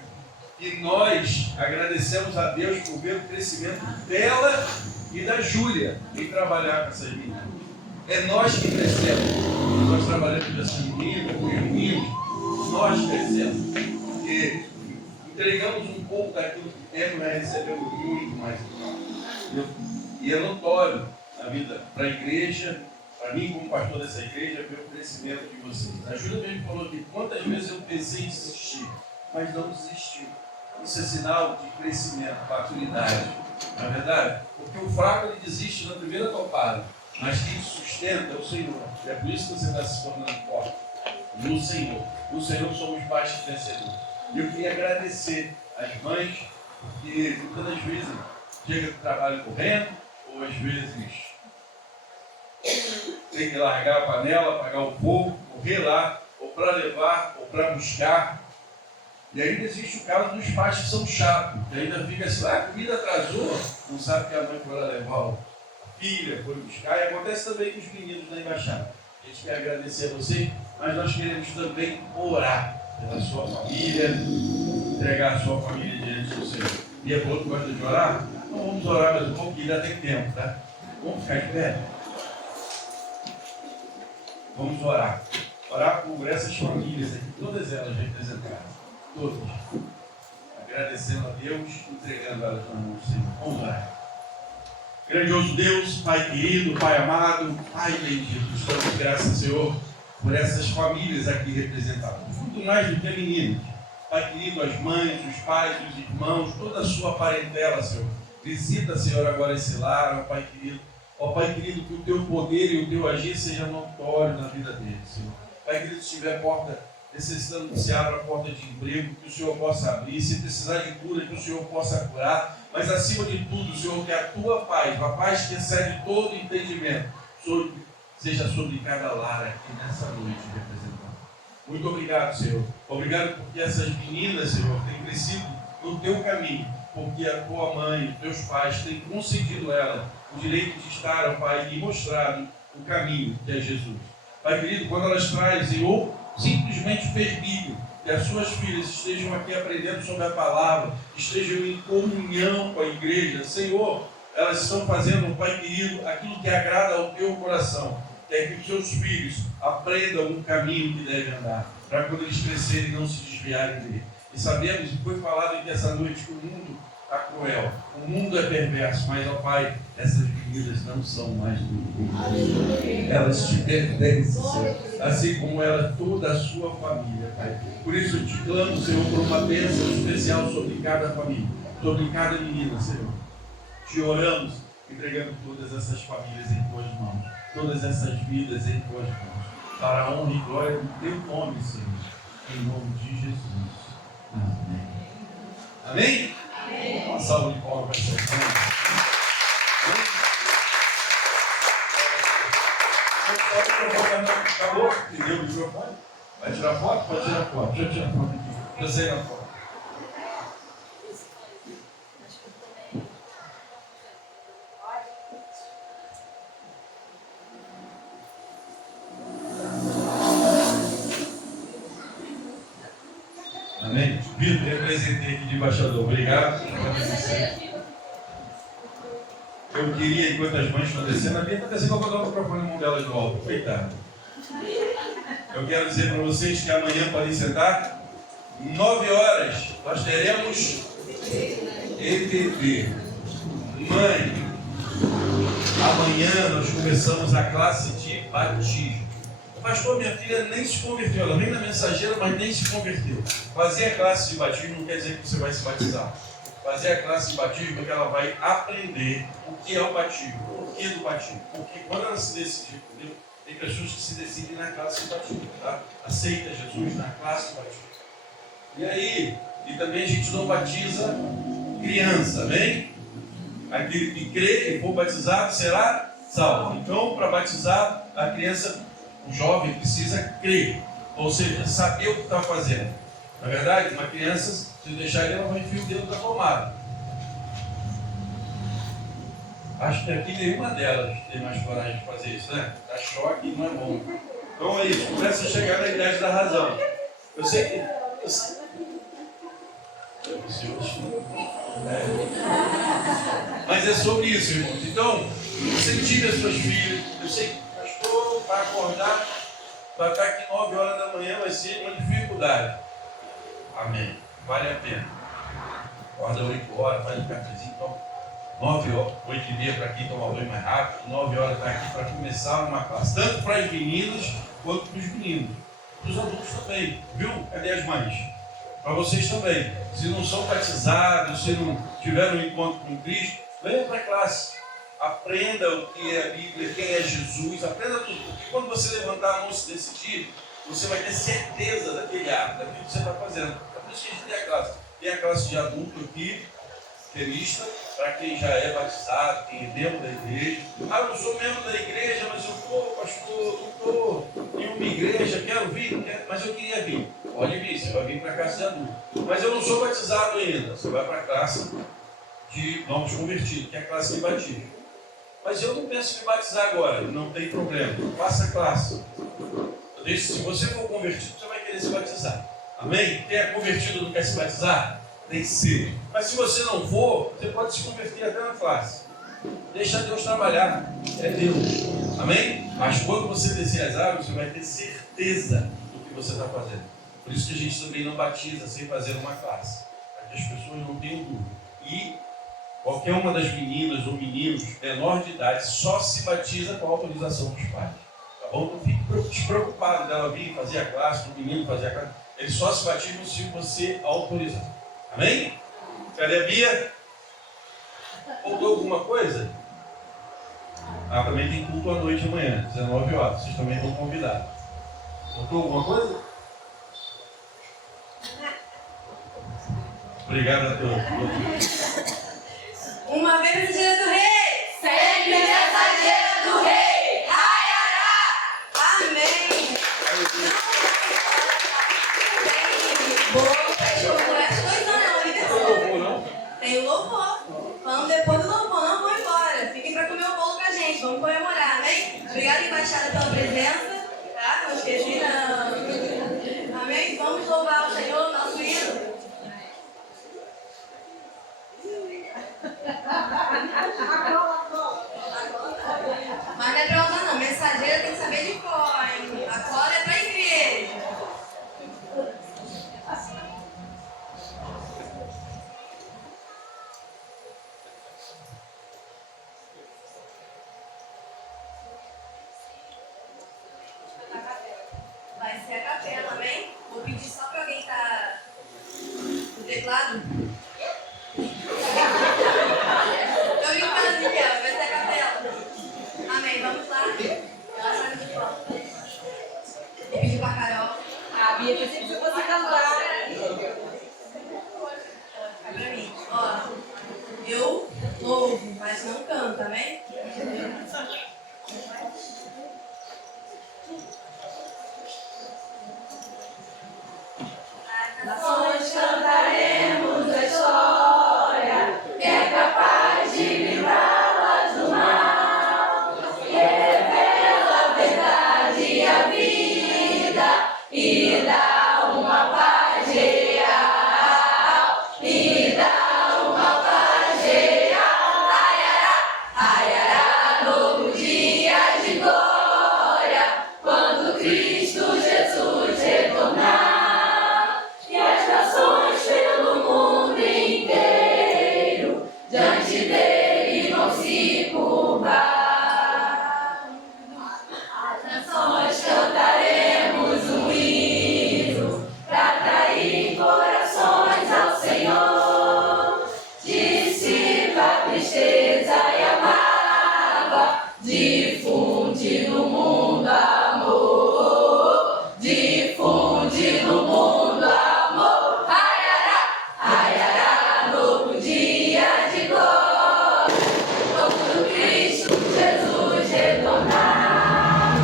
E nós agradecemos a Deus por ver o crescimento dela e da Júlia em trabalhar com essas meninas. É nós que crescemos. Nós trabalhamos com essas meninas, com os meninos, nós crescemos. Porque entregamos um pouco daquilo que temos, mas recebemos muito mais. E é notório na vida para a igreja, para mim como pastor dessa igreja, ver o crescimento de vocês. A Júlia mesmo falou que quantas vezes eu pensei em desistir, mas não desisti. Isso é sinal de crescimento, maturidade. Não é verdade? Porque o fraco ele desiste na primeira topada, mas quem sustenta é o Senhor. É por isso que você está se tornando forte. No Senhor. No Senhor somos mais que vencedores. E eu queria agradecer às mães, porque muitas das vezes chega do trabalho correndo, ou às vezes tem que largar a panela, apagar o fogo, correr lá, ou para levar, ou para buscar. E ainda existe o caso dos pais que são chatos, que ainda fica assim, a comida atrasou, não sabe que a mãe foi lá levar a filha, foi buscar, e acontece também com os meninos da embaixada. A gente quer agradecer a vocês, mas nós queremos também orar pela sua família, entregar a sua família diante do Senhor. E é bom que gosta de orar? Então vamos orar mais um pouco, que ainda tem tempo, tá? Vamos ficar de pé? Vamos orar. Orar por essas famílias aqui, todas elas representadas. Todas. Agradecendo a Deus, entregando elas na mão do Senhor. Vamos orar. Grandioso Deus, Pai querido, Pai amado, Pai bendito, estamos graças, Senhor, por essas famílias aqui representadas. Muito mais do que meninos. Pai querido, as mães, os pais, os irmãos, toda a sua parentela, Senhor. Visita, Senhor, agora esse lar, ó Pai querido. Ó Pai querido, que o Teu poder e o Teu agir seja notório na vida deles, Senhor. Pai querido, se tiver porta necessitando que se abra a porta de emprego, que o Senhor possa abrir, se precisar de cura, que o Senhor possa curar, mas acima de tudo, Senhor, que a Tua paz, a paz que excede todo entendimento, seja sobre cada lar aqui nessa noite representado. Muito obrigado, Senhor. Obrigado porque essas meninas, Senhor, têm crescido no Teu caminho, porque a Tua mãe, os Teus pais têm concedido a ela o direito de estar, ó Pai, e mostrado o caminho que é Jesus. Pai querido, quando elas trazem ou simplesmente permite que as suas filhas estejam aqui aprendendo sobre a palavra, estejam em comunhão com a igreja, Senhor, elas estão fazendo, Pai querido, aquilo que agrada ao Teu coração, que é que os seus filhos aprendam um caminho que devem andar, para quando eles crescerem não se desviarem dele. E sabemos, e foi falado aqui essa noite, que o mundo está cruel, o mundo é perverso, mas, ó Pai, essas meninas não são mais do mundo. Elas te pertencem, Senhor, assim como ela, toda a sua família, Pai. Por isso eu te clamo, Senhor, por uma bênção especial sobre cada família, sobre cada menina, Senhor. Te oramos, entregando todas essas famílias em Tuas mãos, todas essas vidas em Tuas mãos, para a honra e glória do Teu nome, Senhor, em nome de Jesus. Amém. Amém? Amém. Uma salva de palmas para essa família. Acabou? Entendeu o microfone? Vai tirar foto? Pode tirar foto. Deixa eu tirar foto aqui. Deixa eu sair na foto. Amém? Vitor, representei aqui de embaixador. Obrigado. Eu queria, enquanto as mães estão descendo, a minha está descendo, eu vou dar o microfone na mão delas no alto. Coitado. Eu quero dizer para vocês que amanhã podem sentar, 9 horas, nós teremos ETD. Mãe, amanhã nós começamos a classe de batismo. Pastor, minha filha nem se converteu, ela vem na mensageira, mas nem se converteu. Fazer a classe de batismo não quer dizer que você vai se batizar. Fazer a classe de batismo é que ela vai aprender o que é o batismo, o que é do batismo. Porque quando ela se decidir, entendeu? Tem pessoas que se decidem na classe de batismo, tá? Aceita Jesus na classe de batismo. E aí, e também a gente não batiza criança, amém? Aquele que crê e for batizado será salvo. Então, para batizar a criança, o jovem precisa crer, ou seja, saber o que está fazendo. Na verdade, uma criança, se deixar ele, ela vai enfiar o dedo da tomada. Acho que aqui nenhuma delas tem mais coragem de fazer isso, né? Dá choque e não é bom. Então é isso, começa a chegar na idade da razão. Eu sei que... Mas é sobre isso, irmãos. Então, incentive as suas filhas. Eu sei que o pastor vai acordar, vai estar aqui 9 horas da manhã, vai ser uma dificuldade. Amém. Vale a pena. Acorda 8 horas, faz um cafezinho, toma 9 horas, 8 e meia para quem toma banho mais rápido, 9 horas está aqui para começar uma classe, tanto para as meninas quanto para os meninos. Para os adultos também, viu? Cadê as mães? Para vocês também. Se não são batizados, se não tiveram um encontro com Cristo, venha para a classe. Aprenda o que é a Bíblia, quem é Jesus, aprenda tudo. Porque quando você levantar a mão e se decidir, você vai ter certeza daquele ato, daquilo que você está fazendo. É por isso que a gente tem a classe. Tem a classe de adulto aqui, felista, para quem já é batizado, quem é membro da igreja. Ah, eu não sou membro da igreja, mas eu estou, pastor, não estou em uma igreja, quero vir, mas eu queria vir. Pode vir, você vai vir para a classe de adulto. Mas eu não sou batizado ainda, você vai para a classe de novos convertidos, que é a classe de batismo. Mas eu não penso em me batizar agora, não tem problema, faça a classe. Eu disse, se você for convertido, você vai querer se batizar. Amém? Quem é convertido não quer se batizar? Tem que ser. Mas se você não for, você pode se converter até na classe. Deixa Deus trabalhar. É Deus. Amém? Mas quando você descer as águas, você vai ter certeza do que você está fazendo. Por isso que a gente também não batiza sem fazer uma classe. Para que as pessoas não tenham dúvida. E qualquer uma das meninas ou meninos menor de idade só se batiza com a autorização dos pais. Tá bom? Não fique despreocupado dela vir fazer a classe, do menino fazer a classe. Eles só se batizam se você autorizar. Amém? Cadê a Bia? Faltou alguma coisa? Ah, também tem culto à noite amanhã, 19 horas. Vocês também estão convidados. Faltou alguma coisa? Obrigado a todos. Uma vez mensageira do rei! Sempre mensageira do rei! Ayará! Amém! Boa, fechou. Não é as coisas, não, é uma ligação. Tem o louvor. Vamos depois do louvor, não vão embora. Fiquem para comer o bolo com a gente. Vamos comemorar, amém? Obrigada, embaixada, pela presença. Tá? Não esqueci, não. Amém? Vamos louvar o Senhor, nosso ídolo. Mas não é pra usar, não. Mensageira tem que saber de cor, hein? A cola é pra igreja. Vai ser a capela, amém? Vou pedir só para alguém estar no teclado. Tô brincando, Miguel, vai ser a capela. Amém, vamos lá. Ela sai do palco. Vou pedir para a Carol. Ah, Bia, pensei que você fosse cantar. Vai pra mim. Ó, eu louvo, mas não canto, amém? Nações cantaremos a história, que é capaz de livrá-las do mal, que revela a verdade e a vida, e dá uma paz real, e dá uma paz real. Ayará, ayará, novo dia de glória, quando Cristo Jesus retornar. Pelo mundo inteiro, diante dele vão se curvar. As nações cantaremos um hino para atrair corações ao Senhor. Dissipa a tristeza e a mágoa, difunde no mundo amor, difunde no mundo amor. Novo dia de glória, quando Cristo Jesus retornar.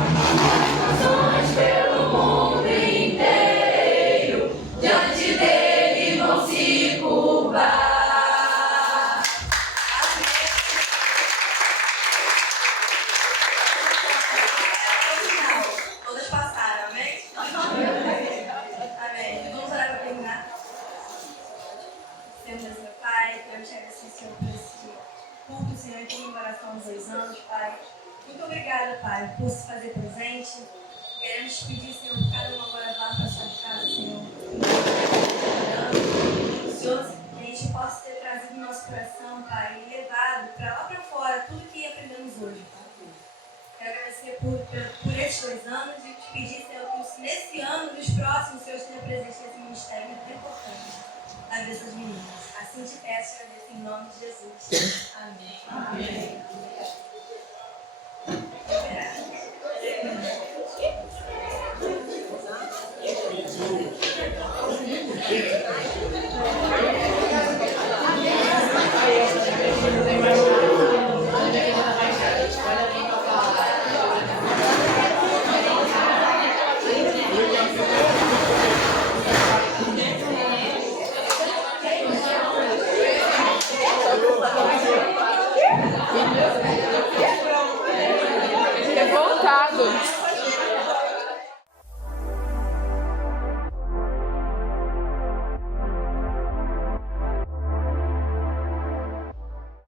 As nações pelo mundo inteiro, diante dele vão se curvar. Todas passaram, amém? Amém. Vamos orar para terminar. Senhor Deus, meu Pai, quero te agradecer, Senhor, por esse culto, Senhor, em comemoração aos 2 anos, Pai. Muito obrigada, Pai, por se fazer presente. Queremos te pedir, Senhor, que cada um agora vá para a sua casa, Senhor. Senhor, que a gente possa ter trazido no nosso coração, Pai, e levado para lá para fora tudo que aprendemos hoje, Pai. Quero agradecer por esses 2 anos e te pedir, Senhor, que nesse ano e nos próximos, Senhor, esteja presente nesse ministério muito importante na vida das meninas. Assim te peço, Senhor, em nome de Jesus. Amém. Amém. Amém. resultado.